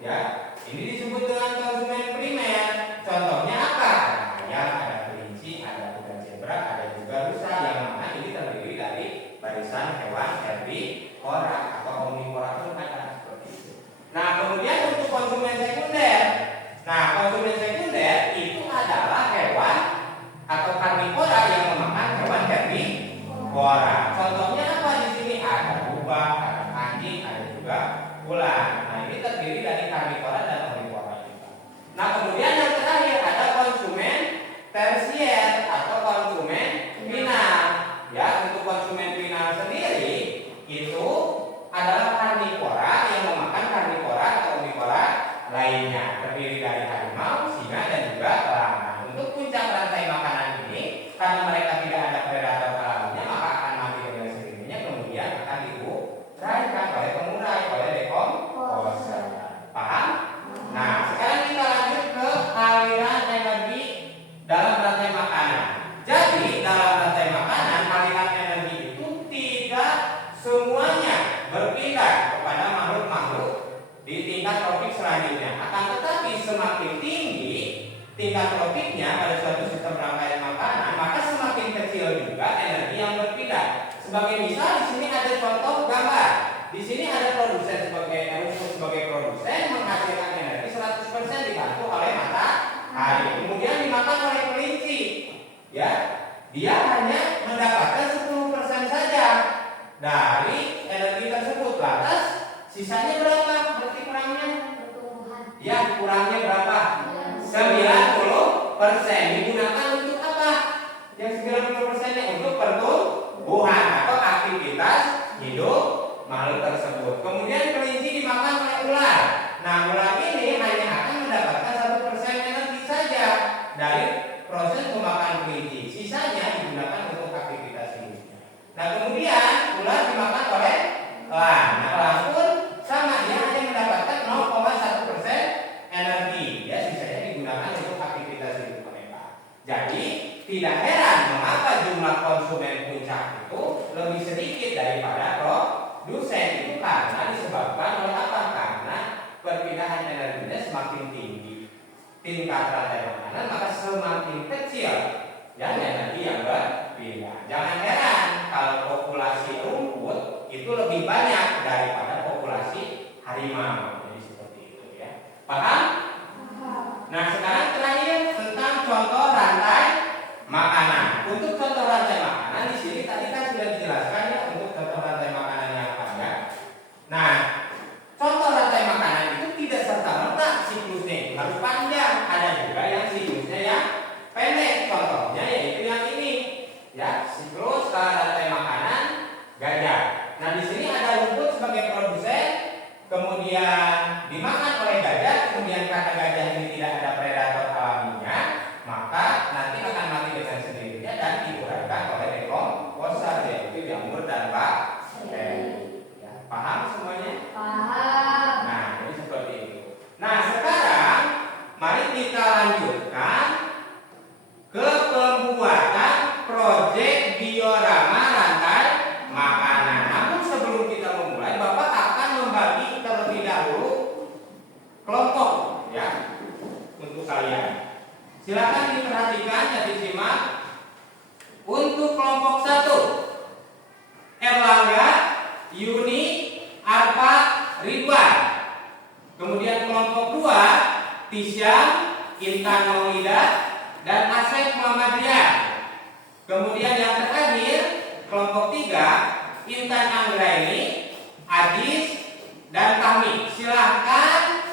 ya. Ini disebut dengan konsumen primer. Contohnya apa? Ada ayam, ada kelinci, ada kuda zebra, ada juga rusa, yang mana ini terdiri dari barisan hewan herbivora atau omnivora pun ada seperti itu. Nah, kemudian untuk konsumen sekunder. Nah, konsumen sekunder itu adalah hewan atau karnivora yang memakan hewan herbivora. Contohnya apa di sini? Ada rubah, ada anjing, ada juga ular. Nah, ini terdiri dari karnivora dan omnivora juga. Nah, kemudian yang terakhir ada konsumen tersier atau konsumen final. Ya, untuk konsumen final sendiri itu adalah karnivora yang memakan karnivora atau omnivora lainnya, terdiri dari harimau, singa, dan juga elang. Nah, untuk puncak rantai makanan ini, karena mereka tidak ada predator alaminya, maka akan mati dengan sendirinya, kemudian akan diuraikan oleh pengurai, oleh dekomposer. Paham? Nah, sekarang kita lanjut ke aliran energi dalam rantai makanan. Jadi, dalam rantai makanan, aliran energi itu tidak semuanya berpindah kepada makhluk-makhluk di tingkat tropik selanjutnya. Akan tetapi semakin tinggi tingkat tropiknya pada suatu sistem rangkaian makanan, maka semakin kecil juga energi yang berpindah. Sebagai misal di sini ada contoh gambar. Di sini ada produsen sebagai produsen menghasilkan energi 100% dibantu oleh matahari. Kemudian dimakan oleh kelinci. Ya, dia hanya mendapatkan 10% saja dari energi tersebut. Lantas sisanya berapa? Berarti kurangnya? Ya, kurangnya berapa? 90%. Digunakan untuk apa? Yang 90%-nya untuk pertumbuhan atau aktivitas hidup makhluk tersebut. Kemudian kelinci dimakan oleh ular. Nah, ular ini hanya akan mendapatkan 1% energi saja dari proses memakan kelinci. Sisanya digunakan untuk aktivitas hidupnya. Nah, kemudian ular dimakan oleh elang. Nah, elang pun sama, dia hanya mendapatkan 0,1% energi. Ya, sisanya digunakan untuk aktivitas hidup mereka. Jadi, tidak heran mengapa jumlah konsumen puncak itu lebih sedikit daripada produsen. Itu karena disebabkan oleh apa? Karena perpindahan energinya semakin tinggi tingkat rantai makanan, maka semakin kecil ya energi yang berpindah. Jangan heran kalau populasi rumput itu lebih banyak daripada populasi harimau. Jadi seperti itu ya. Paham? Nah, sekarang terakhir tentang contoh rantai makanan. Untuk contoh rantai makanan di sini tadi kan sudah dijelaskan ya untuk contoh rantai makanan yang panjang. Nah, contoh rantai makanan itu tidak serta-merta siklusnya itu harus panjang. Ada juga yang siklusnya yang pendek. Contohnya yaitu yang ini. Ya, siklus rantai makanan gajah. Nah, di sini ada rumput sebagai produsen, kemudian dimakan oleh gajah, kemudian karena gajah ini tidak ada predator alaminya, maka nanti akan mati dengan sendirinya dan diuraikan oleh dekomposer, yaitu jamur dan bakteri. Ya, paham semuanya? Paham. Nah, ini seperti itu. Nah, sekarang mari kita lanjutkan ke pembuatan proyek diorama rantai makanan. Namun sebelum kita memulai, Bapak akan membagi terlebih dahulu kelompok ya untuk kalian. Silakan diperhatikan dan disimak. Untuk kelompok 1, Erlangga, Yuni, Arfa, Ridwan. Kemudian kelompok 2, Tisha, Intan Maulida, dan Asep Muhammadiyah. Kemudian yang terakhir kelompok 3, Intan Anggraini, Adis, dan Kami. Silahkan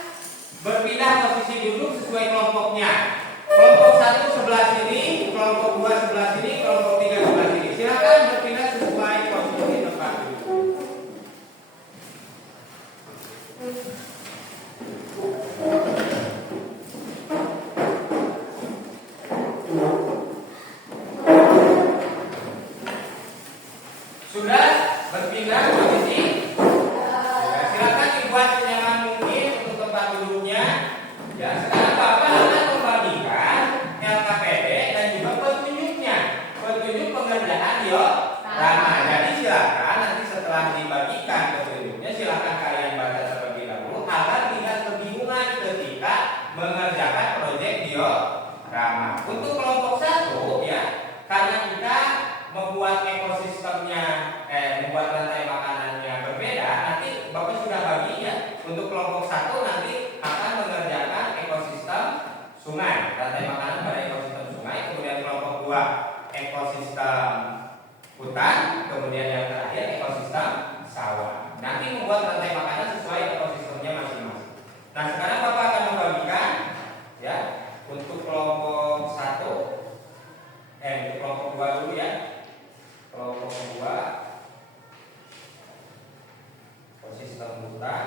berpindah posisi duduk sesuai kelompoknya. Kelompok 1 sebelah sini, kelompok 2 sebelah sini, kelompok 3 sebelah sini. Silahkan berpindah sesuai posisi tempat duduk. Sudah berpindah posisi? Ya, silakan dibuat senyaman mungkin untuk tempat duduknya. Ya, sekarang Bapak akan membagikan LKPD dan juga petunjuknya, petunjuk pengerjaan diorama. Jadi silakan nanti setelah dibagikan petunjuknya, silakan kalian baca terlebih dahulu agar tidak kebingungan ketika mengerjakan proyek diorama. Untuk kelompok 1 ya, karena kita membuat ekosistemnya, membuat rantai makanannya berbeda, nanti Bapak sudah bagi ya. Untuk kelompok 1 nanti akan mengerjakan ekosistem sungai, rantai makanan pada ekosistem sungai. Kemudian kelompok 2 ekosistem hutan, kemudian yang terakhir ekosistem sawah. Nanti membuat rantai makanan sesuai ekosistemnya masing-masing. Nah, sekarang Bapak akan membagikan ya untuk kelompok 1, untuk kelompok 2 dulu ya. Kelompok 2 ekosistem hutan,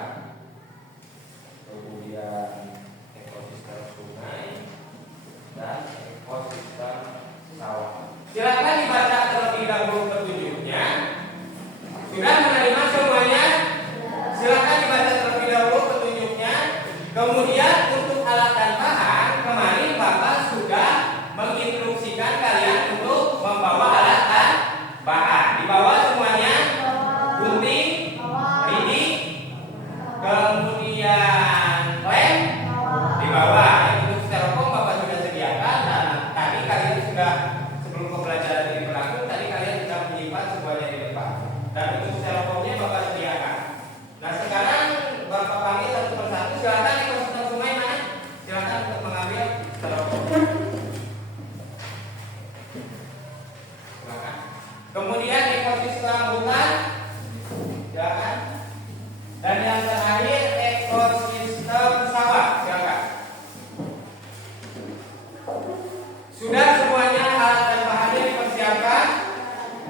kemudian ekosistem sungai, dan ekosistem sawah. Silakan dibaca terlebih dahulu petunjuknya. Sudah menerima semuanya? Silakan dibaca terlebih dahulu petunjuknya. Kemudian untuk alat dan bahan, kemarin Bapak sudah menginstruksikan kalian untuk membawa alat dan bahan. Dibawa semuanya? Gunting, lidi, kemudian lem dibawa. Untuk styrofoam Bapak sudah sediakan dan tadi kalian sudah sebelum pembelajaran ini berlangsung, tadi kalian sudah menyimpan semuanya di depan. Dan untuk styrofoamnya Bapak sediakan. Nah, sekarang Bapak panggil satu persatu. Silakan ekosistem sungai mana? Silakan untuk mengambil styrofoam. Silakan. Kemudian ekosistem hutan, silakan. Dan yang terakhir ekosistem sawah, silakan. Sudah semuanya alat dan bahannya dipersiapkan.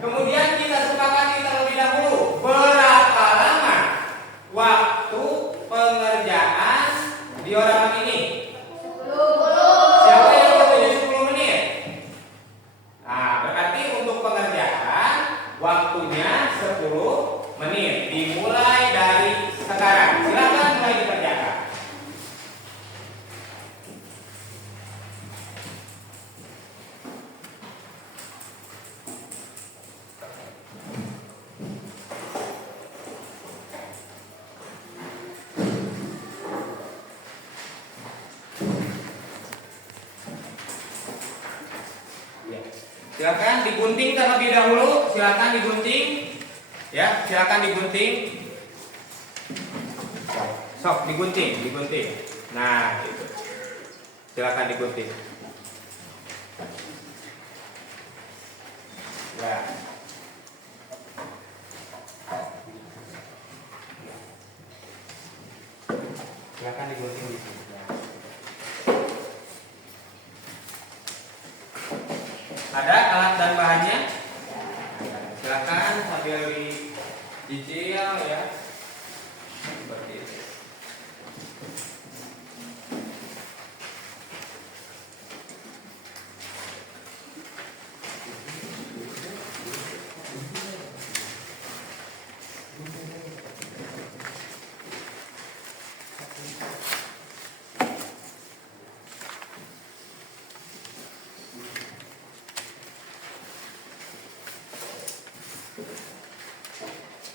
Kemudian kita sepakati terlebih dahulu berapa lama waktu pengerjaan diorama ini. Siapa yang setuju 10 menit? Nah, berarti untuk pengerjaan waktunya 10 menit. Dimulai dari sekarang. Silakan mulai dikerjakan. Ya. Silakan digunting terlebih dahulu. Silakan digunting. Ya, silakan digunting. Sok digunting. Nah, itu. Silakan digunting. Ya. Silakan digunting di sini. Ya. Ada alat dan bahannya? Silakan sambil dicicil ya. Seperti itu.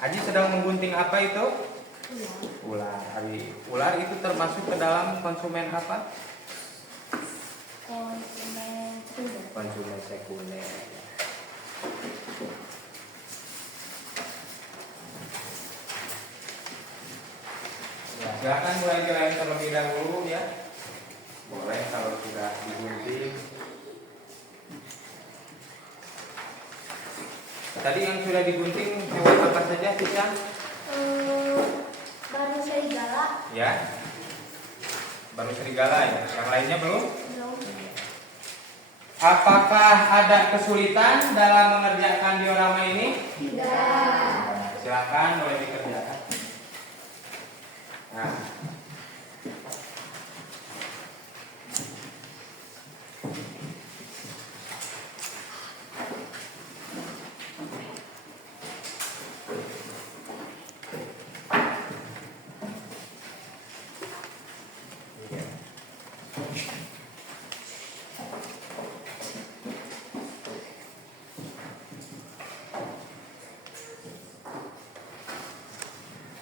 Aji sedang menggunting apa itu? Ular. Ular itu termasuk ke dalam konsumen apa? Konsumen sekunder. Ya, silakan mulai dilem terlebih dahulu ya. Boleh kalau sudah digunting. Tadi yang sudah digunting hewan apa saja, Tisha? Baru serigala. Ya. Baru serigala ya. Yang lainnya belum? Belum. Apakah ada kesulitan dalam mengerjakan diorama ini? Tidak. Silakan boleh dikerjakan. Nah,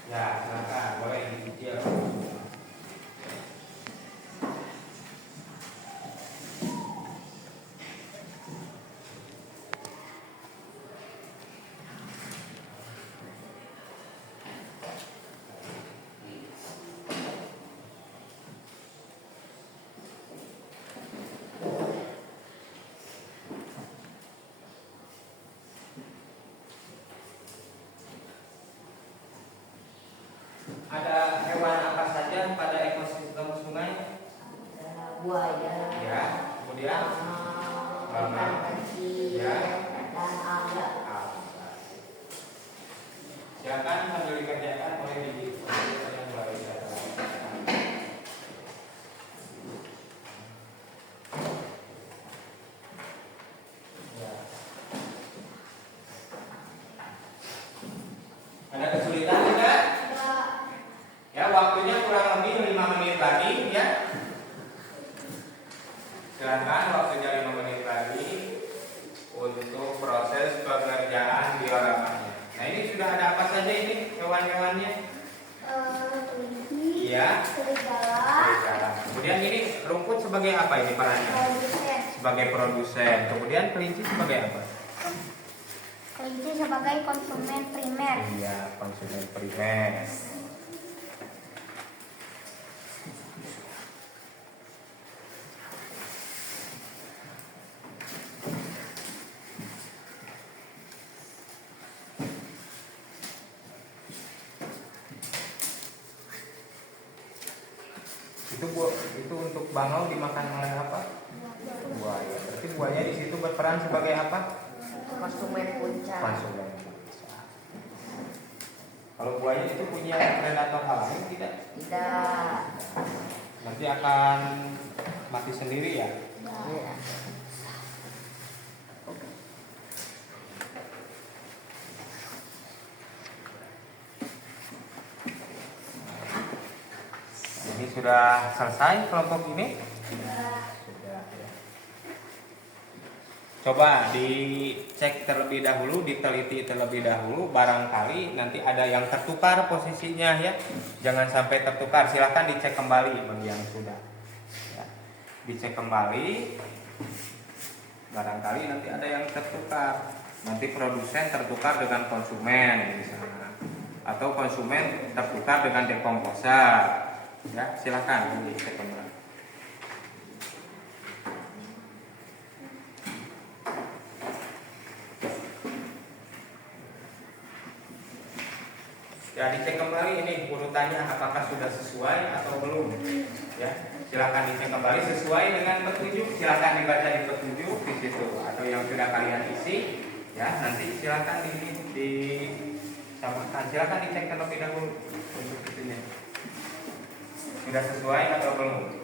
ya silakan boleh dicicil. Ada hewan apa saja pada ekosistem sungai? Buaya, Ya, kemudian ikan kecil, Ya. dan alga. silakan sambil dikerjakan oleh yang mulai Ya. Ada kesulitan tidak? Ya, waktunya kurang lebih 5 menit lagi ya. Silakan waktunya 5 menit lagi untuk proses pengerjaan dioramanya. Nah, ini sudah ada apa saja ini hewan-hewannya? Kelinci, Iya. serigala, Serigala. Kemudian ini rumput sebagai apa ini perannya? produsen. Sebagai produsen. Kemudian kelinci sebagai apa? Kelinci sebagai konsumen primer. Iya, konsumen primer. Itu untuk bangau dimakan oleh apa? Buaya. Berarti buaya di situ berperan sebagai apa? Konsumen puncak. Konsumen. Kalau buaya itu punya predator alami tidak? Tidak. Nanti akan mati sendiri ya? Ya. Ini sudah selesai kelompok ini? Sudah ya. Coba dicek terlebih dahulu, diteliti terlebih dahulu, barangkali nanti ada yang tertukar posisinya ya. Jangan sampai tertukar, silahkan dicek kembali bagi yang sudah ya. Dicek kembali, barangkali nanti ada yang tertukar. Nanti produsen tertukar dengan konsumen misalnya, atau konsumen tertukar dengan dekomposer ya. Silahkan dicek kembali. Ya, dicek kembali ini urutannya apakah sudah sesuai atau belum ya. Silakan dicek kembali sesuai dengan petunjuk, silakan dibaca di petunjuk di situ atau yang sudah kalian isi ya. Nanti silakan disamakan, silakan dicek terlebih dahulu untuk itunya sudah sesuai atau belum.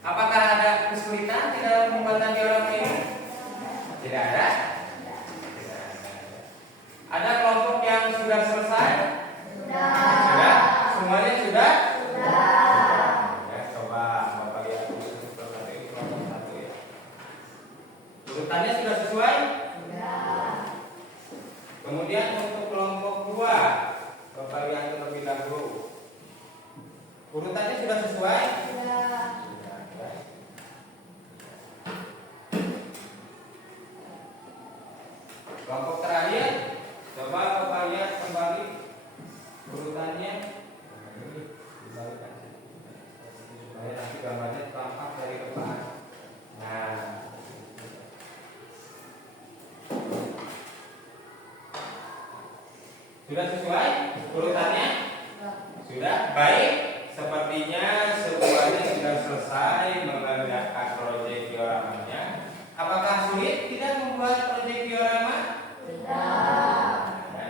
Apakah ada kesulitan di dalam pembuatan diorama ini? Tidak ada. Ada kelompok yang sudah selesai? Sudah. Semuanya sudah? Ya, coba Bapak lihat kelompok 1 ya. Urutannya sudah sesuai? Kemudian untuk kelompok 2, Bapak lihat terlebih dahulu. Urutannya sudah sesuai? Kelompok terakhir, coba Bapak lihat kembali urutannya. Ini dibalikan supaya nanti gambarnya tampak dari depan. Nah, sudah sesuai urutannya? Sudah? baik. Sepertinya semuanya sudah selesai mengerjakan proyek dioramanya. Apakah sulit tidak membuat proyek diorama? Tidak.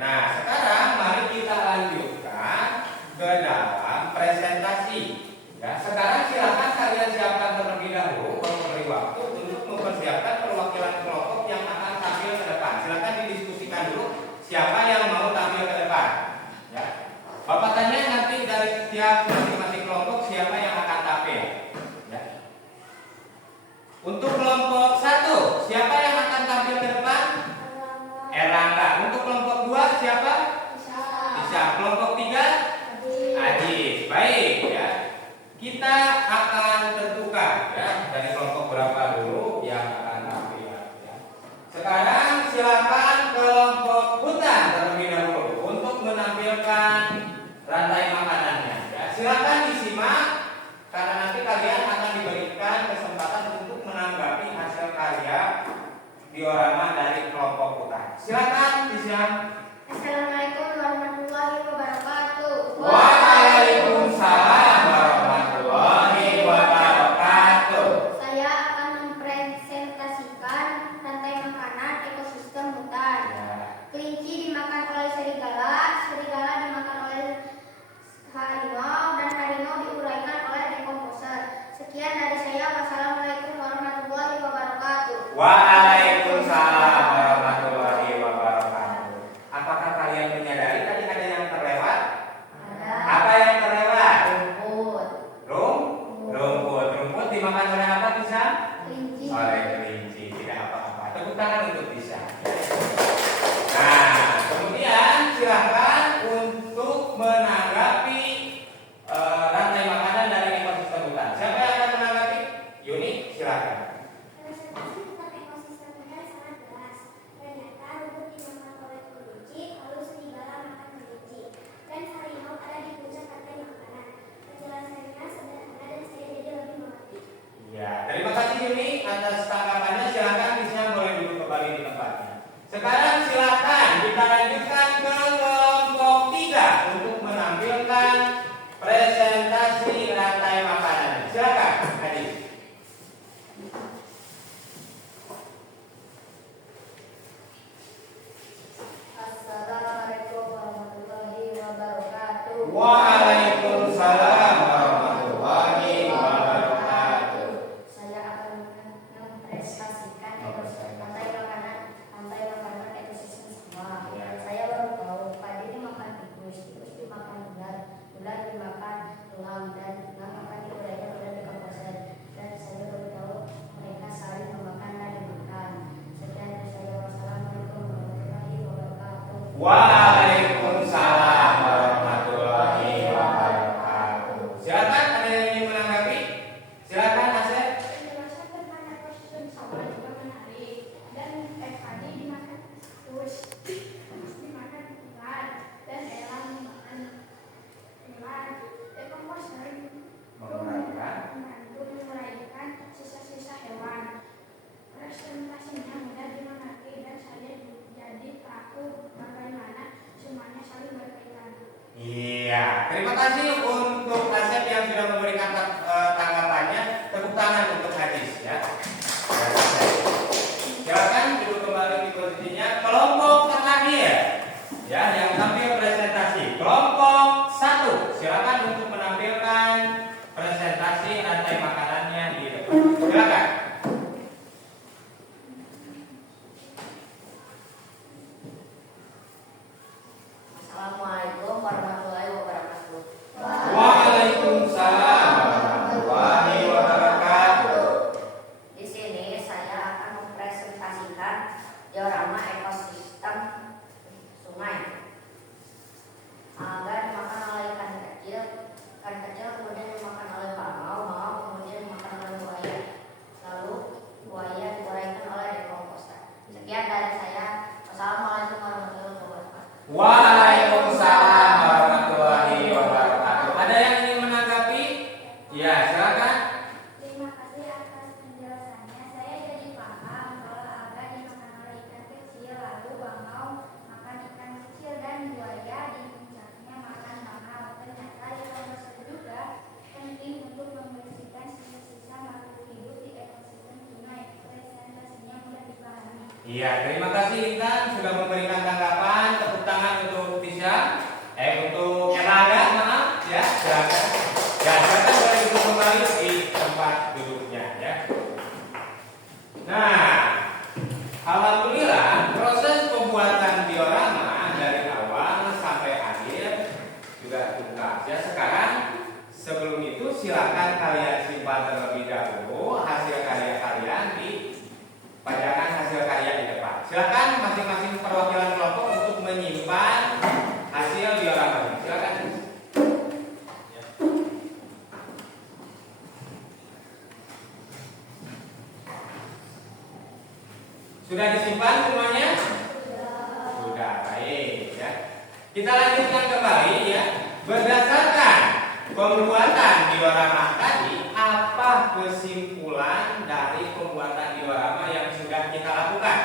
Nah, sekarang mari kita lanjutkan ke dalam presentasi. Ya, sekarang silakan kalian siapkan terlebih dahulu, memberi waktu untuk mempersiapkan perwakilan kelompok yang akan tampil ke depan. Silakan didiskusikan dulu siapa yang mau tampil ke depan. Ya. Bapak tanya nanti dari setiap masing-masing kelompok siapa yang akan tampil. Ya. Untuk kelompok 1, siapa yang akan tampil ke depan? Erlangga. Untuk kelompok 2 siapa? Bisa. Kelompok 3? Ajis. Baik ya. Kita akan tentukan ya dari kelompok berapa dulu yang akan tampil ya. Sekarang silakan kelompok hutan terlebih dahulu untuk menampilkan rantai makanannya ya. Silakan disimak karena nanti kalian akan diberikan kesempatan untuk menanggapi hasil karya diorama dari kelompok hutan. Silakan disimak. Assalamualaikum warahmatullahi wabarakatuh. Waalaikumsalam warahmatullahi wabarakatuh. Saya akan mempresentasikan rantai makanan ekosistem hutan. Ya. Kelinci dimakan oleh serigala, serigala dimakan oleh harimau, dan harimau diuraikan oleh dekomposer. Sekian dari saya. Wassalamualaikum warahmatullahi wabarakatuh. Waalaikumsalam warahmatullahi wabarakatuh. Apakah kalian menyadari tadi ada yang terlewat? Apa yang terlewat? Rumput. Rumput. Rumput dimakan oleh apa bisa? Kelinci. Oleh kelinci. Tidak apa-apa. Tepuk tangan untuk bisa. Nah, kemudian silahkan untuk menanggapi rantai makanan dari ekosistem hutan. Siapa yang akan menanggapi? Yuni, silahkan. Presentasi tentang ekosistem hutan sangat jelas. Ternyata rumput dimakan oleh kelinci, lalu serigala makan kelinci, dan harimau ada di puncak rantai makanan. Penjelasannya sederhana dan saya jadi lebih mengerti. Ya, terima kasih Yuni atas tanggapannya. Silakan bisa boleh duduk kembali di tempatnya. Sekarang silakan kita lanjutkan ke kelompok 3 untuk menampilkan presentasi rantai makanan. Silakan, Adi. Assalamualaikum warahmatullahi wabarakatuh. Waalaikumsalam warahmatullahi wabarakatuh. Saya akan mempresentasikan rantai makanan ekosistem semua. Ya. Saya baru tahu padi dimakan tikus, tikus dimakan ular, ular dimakan elang, dan elang akan diuraikan oleh dekomposer. Dan saya baru tahu mereka saling memakan dan dimakan. Sekian dari saya. Wassalamualaikum warahmatullahi wabarakatuh. Waalaikumsalam warahmatullahi wabarakatuh. Silakan ada yang ingin menanggapi? Silakan Asep. Penjelasan tentang ekosistem sawah juga menarik. Dan padi dimakan tikus, tikus dimakan ular, dan elang dimakan ular. Dekomposer membantu menguraikan sisa-sisa hewan. Presentasinya mudah dimengerti dan saya jadi tahu bagaimana semuanya saling berkaitan. Iya, terima kasih untuk Asep yang sudah memberikan tanggapannya. Tepuk tangan untuk Hadis ya. Silakan duduk kembali di posisinya. Kelompok terakhir ya yang tampil presentasi. Kelompok 1, silakan untuk menampilkan presentasi rantai makanannya di depan. Silakan. Assalamualaikum warahmatullahi wabarakatuh. Waalaikumsalam Iya, terima kasih Intan sudah memberikan tanggapan. Tepuk tangan untuk Tisha. Untuk Erlangga, maaf ya, silakan. Ya, silakan boleh duduk kembali di tempat duduknya ya. Nah, alhamdulillah proses pembuatan diorama dari awal sampai akhir sudah tuntas ya. Sekarang sebelum itu silakan kalian simpan terlebih dahulu hasil karya kalian di pajangan hasil karya di depan. Silakan masing-masing perwakilan kelompok untuk menyimpan hasil diorama. Silakan. Ya. Sudah disimpan semuanya? Sudah, baik ya. Kita lanjutkan kembali ya. Berdasarkan pembuatan diorama tadi, apa kesimpulan dari pembuatan diorama yang sudah kita lakukan?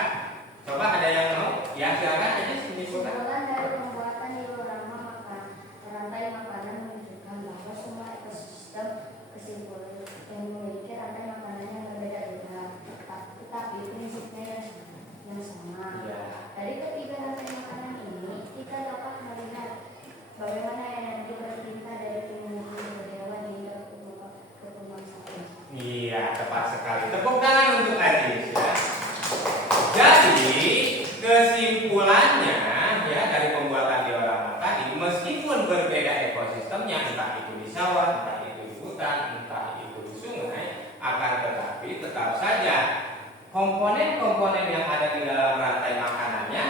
Coba ada yang mau? Ya, silakan aja menyimpulkan. Kesimpulan dari pembuatan diorama rantai makanan menunjukkan bahwa semua ekosistem kesimpulan yang memiliki rantai makanan yang berbeda-beda, tetapi prinsipnya yang sama. Ya. Dari ketiga rantai makanan ini, kita dapat melihat bagaimana energi berpindah dari penghuni ke hewan hingga ke pemangsaan. Iya, tepat sekali. Tepuk tangan untuk Adis ya. Jadi kesimpulannya ya dari pembuatan diorama tadi, meskipun berbeda ekosistemnya, entah itu di sawah, entah itu di hutan, entah itu di sungai, akan tetapi tetap saja komponen-komponen yang ada di dalam rantai makanannya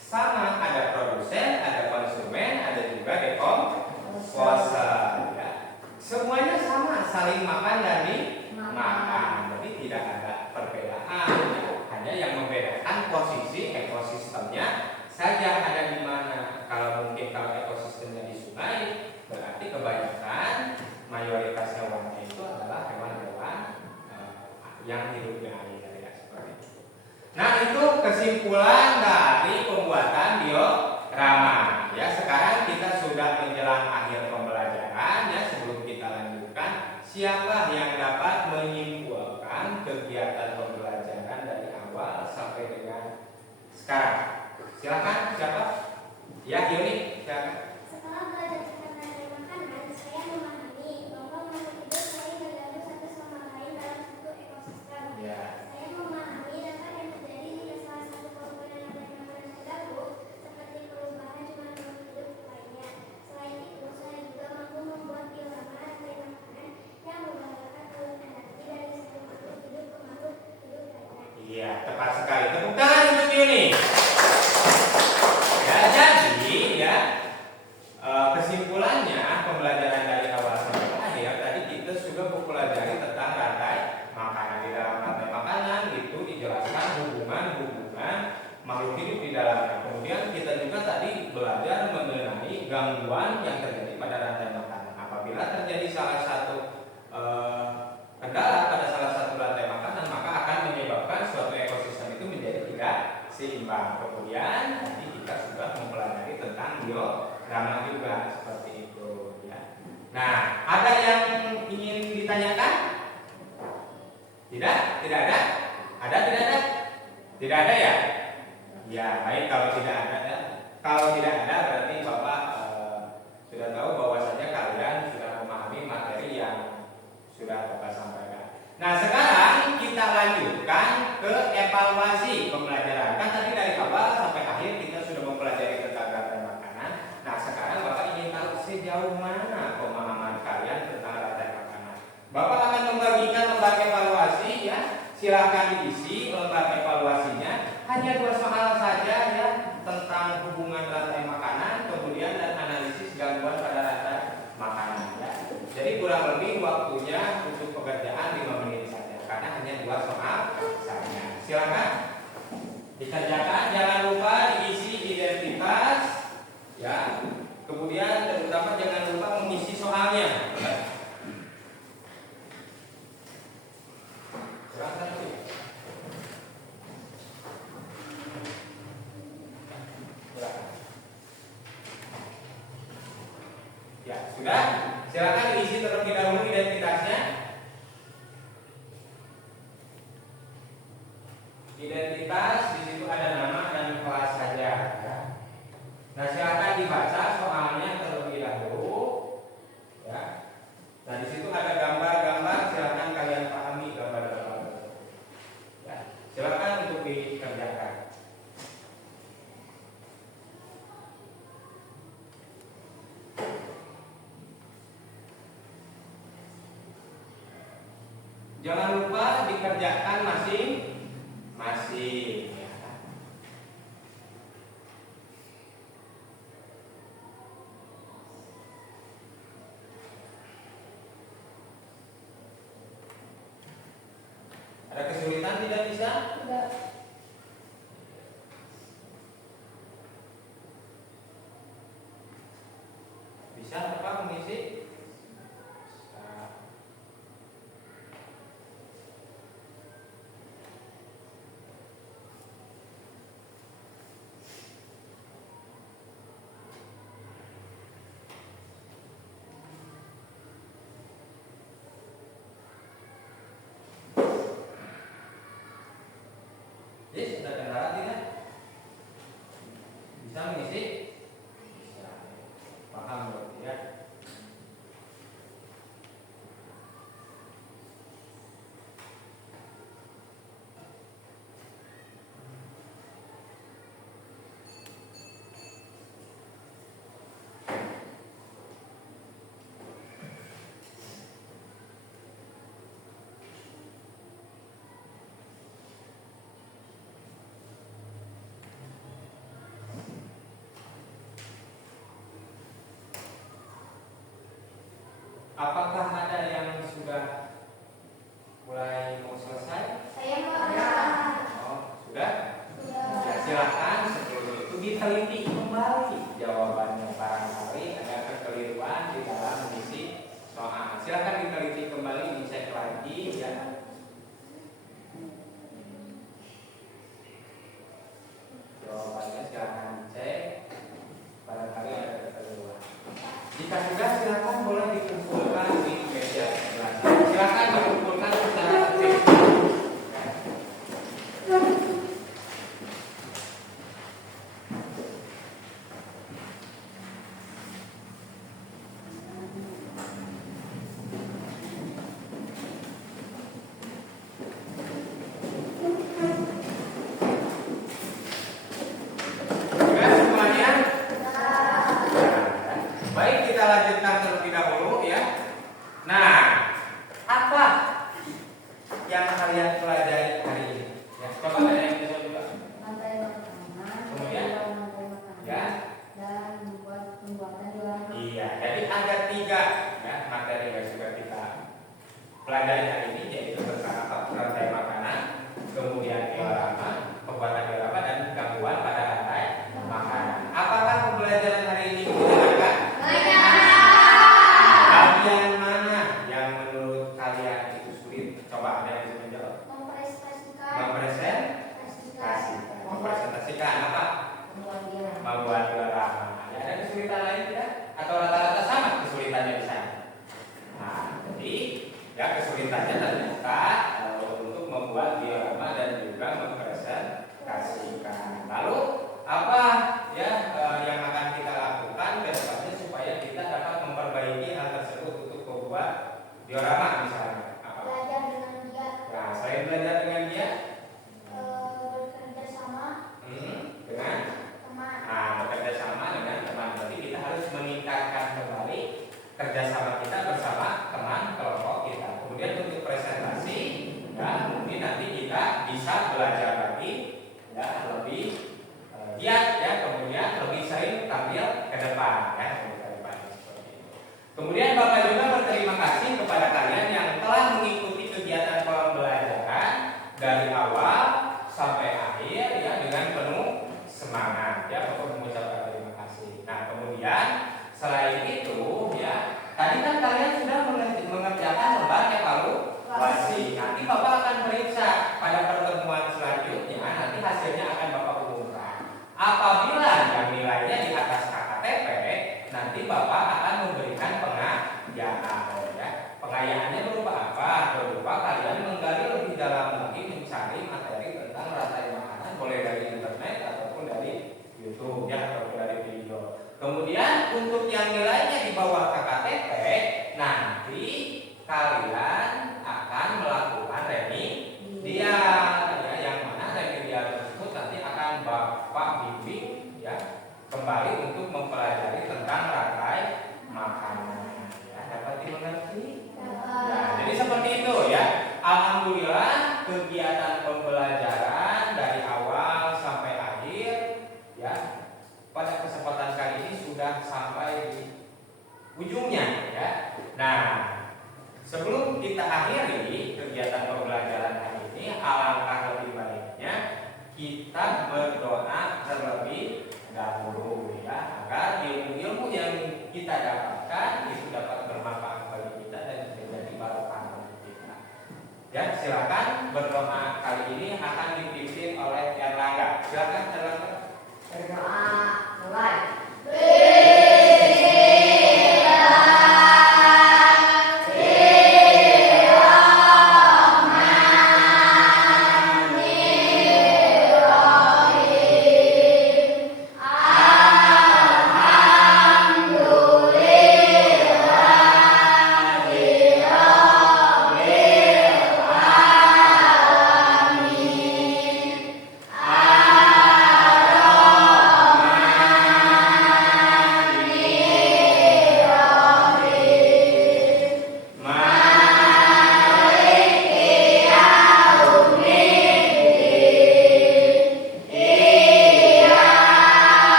sama. Ada produsen, ada konsumen, ada juga dekomposer ya. Semuanya sama, saling makan dan dimakan. Jadi tidak ada perbedaan ya. Hanya yang membedakan posisi ekosistemnya saja ada di mana. Kalau mungkin kalau ekosistemnya di sungai, berarti kebanyakan mayoritas hewannya itu adalah hewan-hewan yang hidup di air ya, seperti itu. Nah, itu kesimpulan dari pembuatan diorama. Ya, sekarang kita sudah menjelang akhir pembelajaran ya. Sebelum kita lanjutkan, siapa yang dapat menyimpulkan kegiatan pembelajaran dari awal sampai dengan sekarang? Silakan, siapa? Ya, Yuni, silakan. Setelah belajar tentang rantai makanan, saya memahami bahwa makhluk hidup saling bergantung satu sama lain dalam satu ekosistem. Ya. Saya memahami dampak yang terjadi jika salah satu komponen rantai makanan terganggu, seperti perubahan jumlah makhluk hidup lainnya. Selain itu, saya juga mampu membuat diorama rantai makanan yang menggambarkan alur energi dari satu makhluk hidup ke makhluk hidup lainnya. Iya, tepat sekali. Tepuk tangan untuk Yuni. Ya, jadi ya kesimpulannya pembelajaran dari awal sampai akhir tadi kita sudah mempelajari tentang rantai makanan. Di dalam rantai makanan itu dijelaskan hubungan-hubungan makhluk hidup di dalamnya. Kemudian kita juga tadi belajar mengenai gangguan yang terjadi pada rantai makanan. Apabila terjadi salah satu kendala pada salah satu rantai makanan, maka akan menyebabkan suatu ekosistem itu menjadi tidak seimbang. Kemudian tadi kita sudah mempelajari tentang diorama juga seperti itu ya. Nah, ada yang ingin ditanyakan? Tidak? Tidak ada? Ada tidak ada? Tidak ada ya? Ya, baik kalau tidak ada ya. Kalau tidak ada berarti Bapak sudah tahu bahwasanya kalian sudah memahami materi yang sudah Bapak sampaikan. Nah, sekarang kita lanjutkan ke evaluasi pembelajaran. Kan tadi dari awal sampai akhir kita sudah mempelajari tentang rantai makanan. Nah, sekarang Bapak ingin tahu sejauh mana pemahaman kalian tentang rantai makanan. Bapak akan membagikan lembar evaluasi ya. Silahkan diisi lembar evaluasinya. Hanya 2 soal saja ya tentang hubungan rantai makanan, kemudian dan analisis gangguan pada rantai makanan ya. Jadi kurang lebih waktunya untuk pekerjaan 5 menit saja karena hanya 2 soal saja. Silakan dikerjakan, jangan lupa diisi identitas ya. Kemudian terutama jangan lupa mengisi soalnya. Silakan. Ya, sudah. Silakan diisi terlebih dahulu identitasnya. Identitas di situ Jangan lupa dikerjakan masing-masing. Ya. Ada kesulitan tidak bisa? Tidak. Bisa apa mengisi? Bisa. Yes, sudah kendala tidak? Bisa mengisi? Bisa. Paham berarti ya? Apakah ada yang sudah mulai mau selesai? Saya Pak. Oh, sudah? Sudah. Ya, silakan sebelum itu diteliti kembali jawabannya, barangkali ada kekeliruan di dalam mengisi soal. Silakan diteliti kembali, dicek lagi ya. Jawabannya silakan dicek, barangkali ada kekeliruan. Jika sudah, silakan boleh dikumpulkan di meja belajar. Silakan dikumpulkan secara tertib. Sudah semuanya? Baik, kita lanjutkan terlebih dahulu ya. Nah, apa yang kalian pelajari hari ini? Ya, coba ada yang bisa juga. Rantai makanan. Kemudian? Rantai makanan. Ya. Dan pembuatan diorama. Iya, jadi ada 3 ya, materi yang sudah kita pelajari hari ini, yaitu tentang apa? Rantai makanan, kemudian diorama, pembuatan diorama, dan gangguan pada rantai makanan. Apakah pembelajaran hari ini menyenangkan? Bagian mana yang menurut kalian itu sulit? Coba ada yang bisa menjawab. Mempresentasikan apa? Membuat diorama. Ya, ada kesulitan lain tidak? Atau rata-rata sama kesulitannya di sana? Nah, jadi ya kesulitannya ternyata untuk membuat diorama dan juga mempresentasikan. Lalu apa ya yang akan kita lakukan ke depannya supaya kita dapat memperbaiki hal tersebut untuk membuat diorama misalnya? Apa? Belajar dengan giat. Nah, selain belajar dengan dia, Bekerja sama dengan teman. bekerja sama dengan teman. Berarti kita harus meningkatkan kembali kerjasama kita bersama teman kelompok kita. Kemudian untuk presentasi, ya mungkin nanti kita bisa belajar lagi, ya lebih giat ya, kemudian lebih sering tampil ke depan ya, ke depan seperti itu. Kemudian Bapak juga berterima kasih kepada kalian yang telah mengikuti kegiatan pembelajaran dari awal sampai akhir ya dengan penuh semangat ya. Bapak mengucapkan terima kasih. Nah, kemudian selain itu ya, tadi kan kalian sudah mengerjakan lembar evaluasi. Nanti Bapak akan periksa pada pertemuan selanjutnya, nanti hasilnya akan Bapak umumkan. Apabila yang nilainya di atas KKTP, nanti Bapak akan memberikan pengayaan ya. Pengayaannya berupa apa? Berupa kalian menggali lebih dalam lagi, mencari materi tentang rantai makanan, boleh dari internet ataupun dari YouTube ya, ataupun dari video. Kemudian untuk yang nilainya di bawah KKTP, nanti kalian akan melakukan remedial ya, yang mana remedial tersebut nanti akan Bapak bimbing ya kembali untuk mempelajari tentang rantai makanan ya. Dapat dimengerti? Ya, kita akhiri kegiatan pembelajaran hari ini, alangkah lebih baiknya kita berdoa terlebih dahulu ya, agar ilmu-ilmu yang kita dapatkan itu dapat bermanfaat bagi kita dan menjadi barokah bagi kita. Ya, silakan berdoa kali ini akan dipimpin oleh Erlangga. Silakan Erlangga. Berdoa mulai.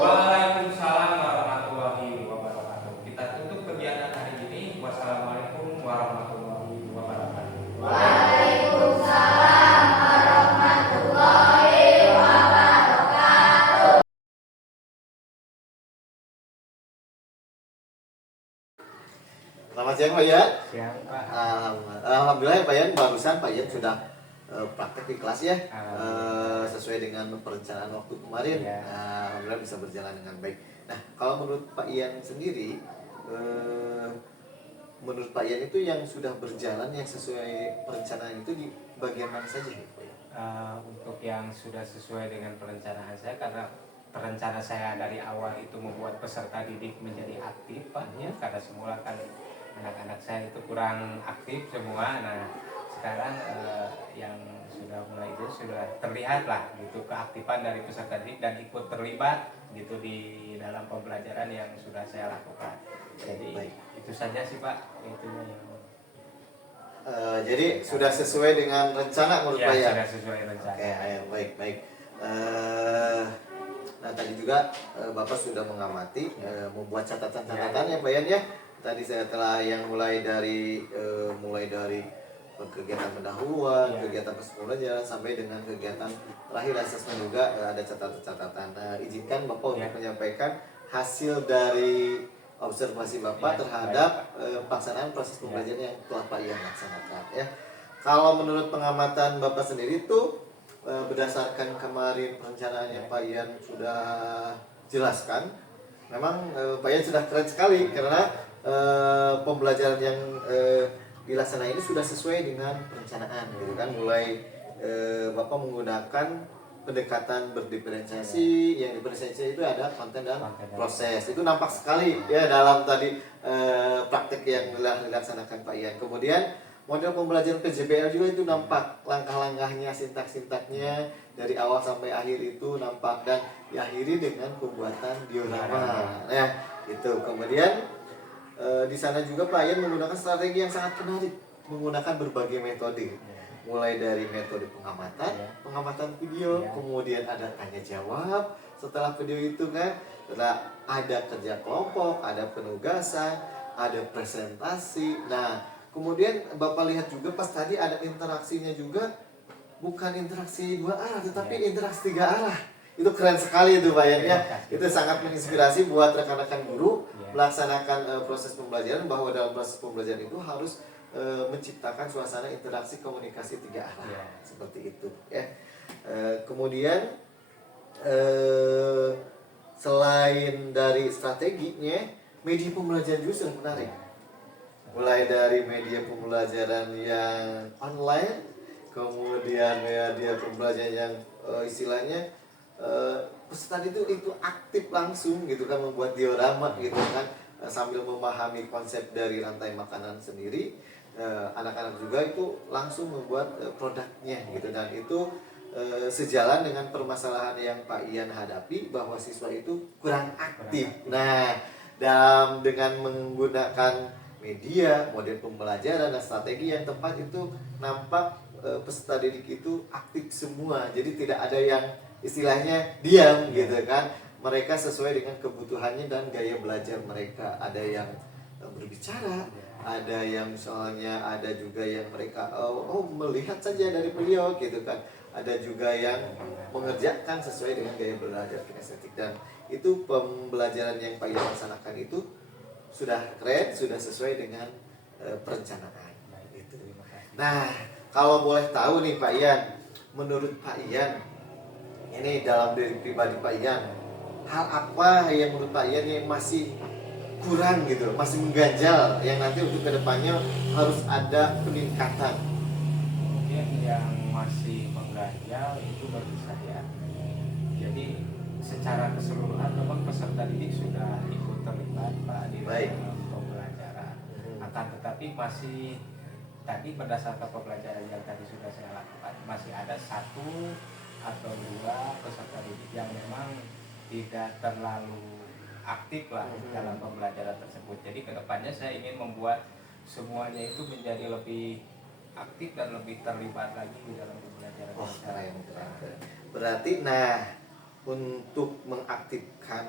Waalaikumsalam warahmatullahi wabarakatuh. Kita tutup kegiatan hari ini. Wassalamualaikum warahmatullahi wabarakatuh. Waalaikumsalam warahmatullahi wabarakatuh. Selamat siang Pak Ian. Siang Pak. Alhamdulillah ya Pak Ian, barusan Pak Ian sudah praktek di kelas ya, sesuai dengan perencanaan waktu kemarin. Ya. Alhamdulillah bisa berjalan dengan baik. Nah, kalau menurut Pak Ian sendiri, menurut Pak Ian itu yang sudah berjalan yang sesuai perencanaan itu di bagian mana saja ya Pak Ian? Untuk yang sudah sesuai dengan perencanaan saya, karena perencana saya dari awal itu membuat peserta didik menjadi aktif Pak ya, karena semula kan anak-anak saya itu kurang aktif semua. Nah sekarang yang sudah mulai itu sudah terlihat lah gitu keaktifan dari peserta didik dan ikut terlibat gitu di dalam pembelajaran yang sudah saya lakukan. Jadi Baik. itu saja sih Pak, itu yang Jadi sudah sesuai dengan rencana menurut Pak ya, Ian? sudah sesuai rencana. Oke, baik. Nah tadi juga Bapak sudah mengamati, membuat catatan-catatan ya Pak Ian ya. Tadi saya telah yang mulai dari kegiatan pendahuluan, Ya. kegiatan pembelajaran sampai dengan kegiatan terakhir asesmen juga ada catatan-catatan. Nah, izinkan Bapak untuk Ya. menyampaikan hasil dari observasi Bapak Ya, terhadap pelaksanaan proses pembelajaran yang telah Pak Ian laksanakan ya. Kalau menurut pengamatan Bapak sendiri itu berdasarkan kemarin perencanaannya Pak Ian sudah jelaskan, memang Pak Ian sudah keren sekali karena pembelajaran yang dilaksanakan ini sudah sesuai dengan perencanaan gitu kan. Mulai Bapak menggunakan pendekatan berdiferensiasi, yang diferensiasi itu ada konten dan proses. Itu nampak sekali ya dalam tadi praktek yang telah dilaksanakan Pak Ian. Kemudian model pembelajaran PJBL juga itu nampak langkah-langkahnya, sintak-sintaknya dari awal sampai akhir itu nampak, dan diakhiri dengan pembuatan diorama. Nah, itu. Kemudian di sana juga Pak Ian menggunakan strategi yang sangat menarik, menggunakan berbagai metode. Mulai dari metode pengamatan video, kemudian ada tanya jawab setelah video itu kan, setelah ada kerja kelompok, ada penugasan, ada presentasi. Nah, kemudian Bapak lihat juga pas tadi ada interaksinya juga, bukan interaksi dua arah tetapi interaksi tiga arah. Itu keren sekali itu Pak Yan ya. Terima kasih. Itu sangat menginspirasi buat rekan-rekan guru Ya. melaksanakan proses pembelajaran, bahwa dalam proses pembelajaran itu harus menciptakan suasana interaksi komunikasi 3 arah. Ya. Seperti itu ya. Kemudian selain dari strateginya, media pembelajaran juga sangat menarik. Mulai dari media pembelajaran yang online, kemudian media pembelajaran yang istilahnya peserta itu aktif langsung gitu kan, membuat diorama gitu kan, sambil memahami konsep dari rantai makanan sendiri. Anak-anak juga itu langsung membuat produknya gitu, dan itu sejalan dengan permasalahan yang Pak Ian hadapi, bahwa siswa itu kurang aktif. Nah, dengan menggunakan media, model pembelajaran dan strategi yang tepat, itu nampak peserta didik itu aktif semua. Jadi tidak ada yang istilahnya diam gitu kan. Mereka sesuai dengan kebutuhannya dan gaya belajar mereka. Ada yang berbicara, ada yang misalnya, ada juga yang mereka melihat saja dari beliau gitu kan. Ada juga yang mengerjakan sesuai dengan gaya belajar kinestetik, dan itu pembelajaran yang Pak Ian laksanakan itu sudah keren, sudah sesuai dengan perencanaan. Itu. Nah, kalau boleh tahu nih Pak Ian, menurut Pak Ian, ini dalam diri pribadi Pak Ian, hal apa yang menurut Pak Ian yang masih kurang gitu, masih mengganjal, yang nanti untuk kedepannya harus ada peningkatan? Mungkin yang masih mengganjal itu bagi saya, jadi secara keseluruhan memang peserta didik sudah ikut terlibat Pak di dalam pembelajaran, akan tetapi masih tadi berdasarkan pembelajaran yang tadi sudah saya lakukan, masih ada 1 atau 2 peserta didik yang memang tidak terlalu aktif lah dalam pembelajaran tersebut. Jadi kedepannya saya ingin membuat semuanya itu menjadi lebih aktif dan lebih terlibat lagi di dalam pembelajaran. Keren. Berarti untuk mengaktifkan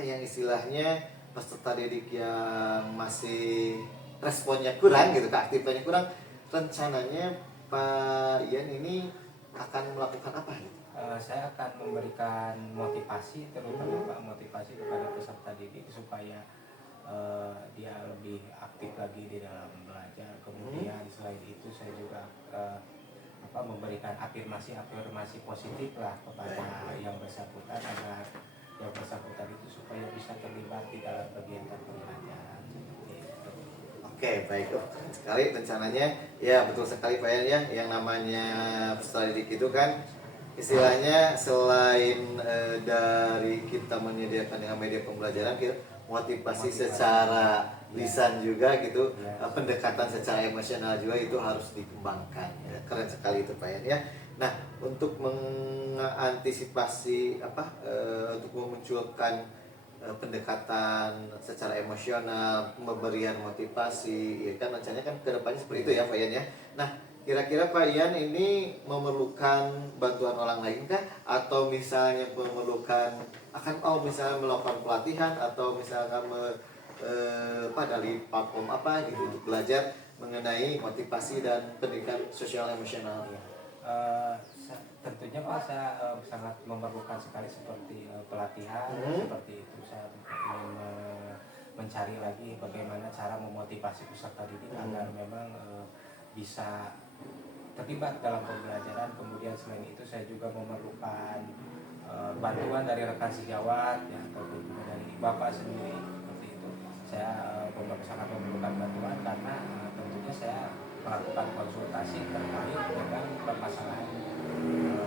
yang istilahnya peserta didik yang masih responnya kurang gitu, keaktifannya kurang, rencananya Pak Ian ini akan melakukan apa gitu? Saya akan memberikan motivasi, terutama Pak, motivasi kepada peserta didik supaya dia lebih aktif lagi di dalam belajar. Kemudian selain itu saya juga memberikan afirmasi positif lah kepada yang bersangkutan, agar yang bersangkutan itu supaya bisa terlibat di dalam kegiatan pembelajaran. Oke, baik, keren sekali rencananya. Ya, betul sekali Pak Ian ya, yang namanya peserta didik itu kan istilahnya selain dari kita menyediakan dengan media pembelajaran, kita motivasi secara lisan juga gitu, pendekatan secara emosional juga itu harus dikembangkan. Ya, keren sekali itu Pak Ian ya. Nah, untuk mengantisipasi untuk memunculkan pendekatan secara emosional, pemberian motivasi, ya kan rencananya kan kedepannya seperti itu ya Pak Ian ya. Nah, kira-kira Pak Ian ini memerlukan bantuan orang lain kah? Atau misalnya memerlukan misalnya melakukan pelatihan, atau misalkan dari platform apa gitu untuk belajar mengenai motivasi dan pendidikan sosial emosional? Tentunya Pak, saya sangat memerlukan sekali seperti pelatihan, seperti itu. Saya ingin mencari lagi bagaimana cara memotivasi peserta didik agar memang bisa terlibat dalam pembelajaran. Kemudian selain itu saya juga memerlukan bantuan dari rekan sejawat ya, ataupun juga dari Bapak sendiri, seperti itu. Saya sangat memerlukan bantuan karena tentunya saya melakukan konsultasi terkait dengan permasalahan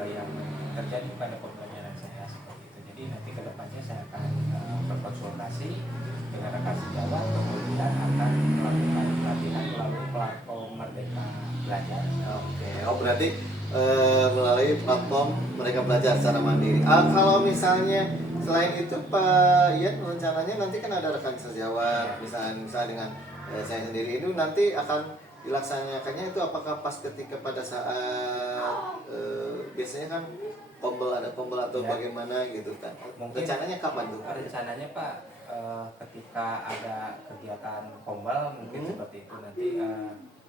yang terjadi pada pembelajaran saya, seperti itu. Jadi nanti kedepannya saya akan berkonsultasi dengan rekan sejawat, kemudian akan melakukan pelatihan melalui platform Merdeka Belajar. Oke, berarti melalui platform Mereka Belajar secara mandiri. Kalau misalnya selain itu Pak Ian, rencananya nanti kan ada rekan sejawat, misalnya dengan saya sendiri, itu nanti akan dilaksanakannya itu apakah pas ketika pada saat biasanya kan ada pombel atau bagaimana gitu kan? Mungkin Rencananya kapan tuh? rencananya Pak, ketika ada kegiatan pombal mungkin seperti itu. Nanti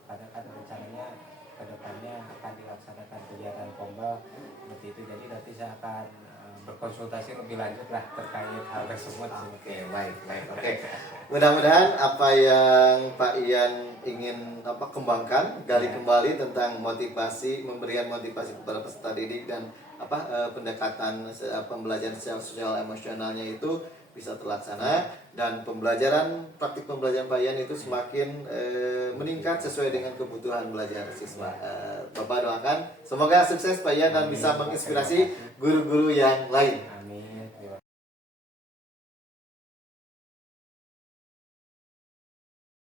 ada kan rencananya kedepannya akan dilaksanakan kegiatan pombal seperti itu. Jadi nanti nanti saya akan berkonsultasi lebih lanjut lah terkait hal tersebut. Oke, baik. Oke. Mudah-mudahan apa yang Pak Ian ingin kembangkan, gali kembali tentang motivasi, memberikan motivasi kepada peserta didik dan pendekatan pembelajaran secara sosial emosionalnya itu bisa terlaksana dan praktik pembelajaran Pak Ian itu semakin meningkat sesuai dengan kebutuhan belajar siswa. Bapak doakan semoga sukses Pak Ian dan bisa menginspirasi guru-guru yang lain.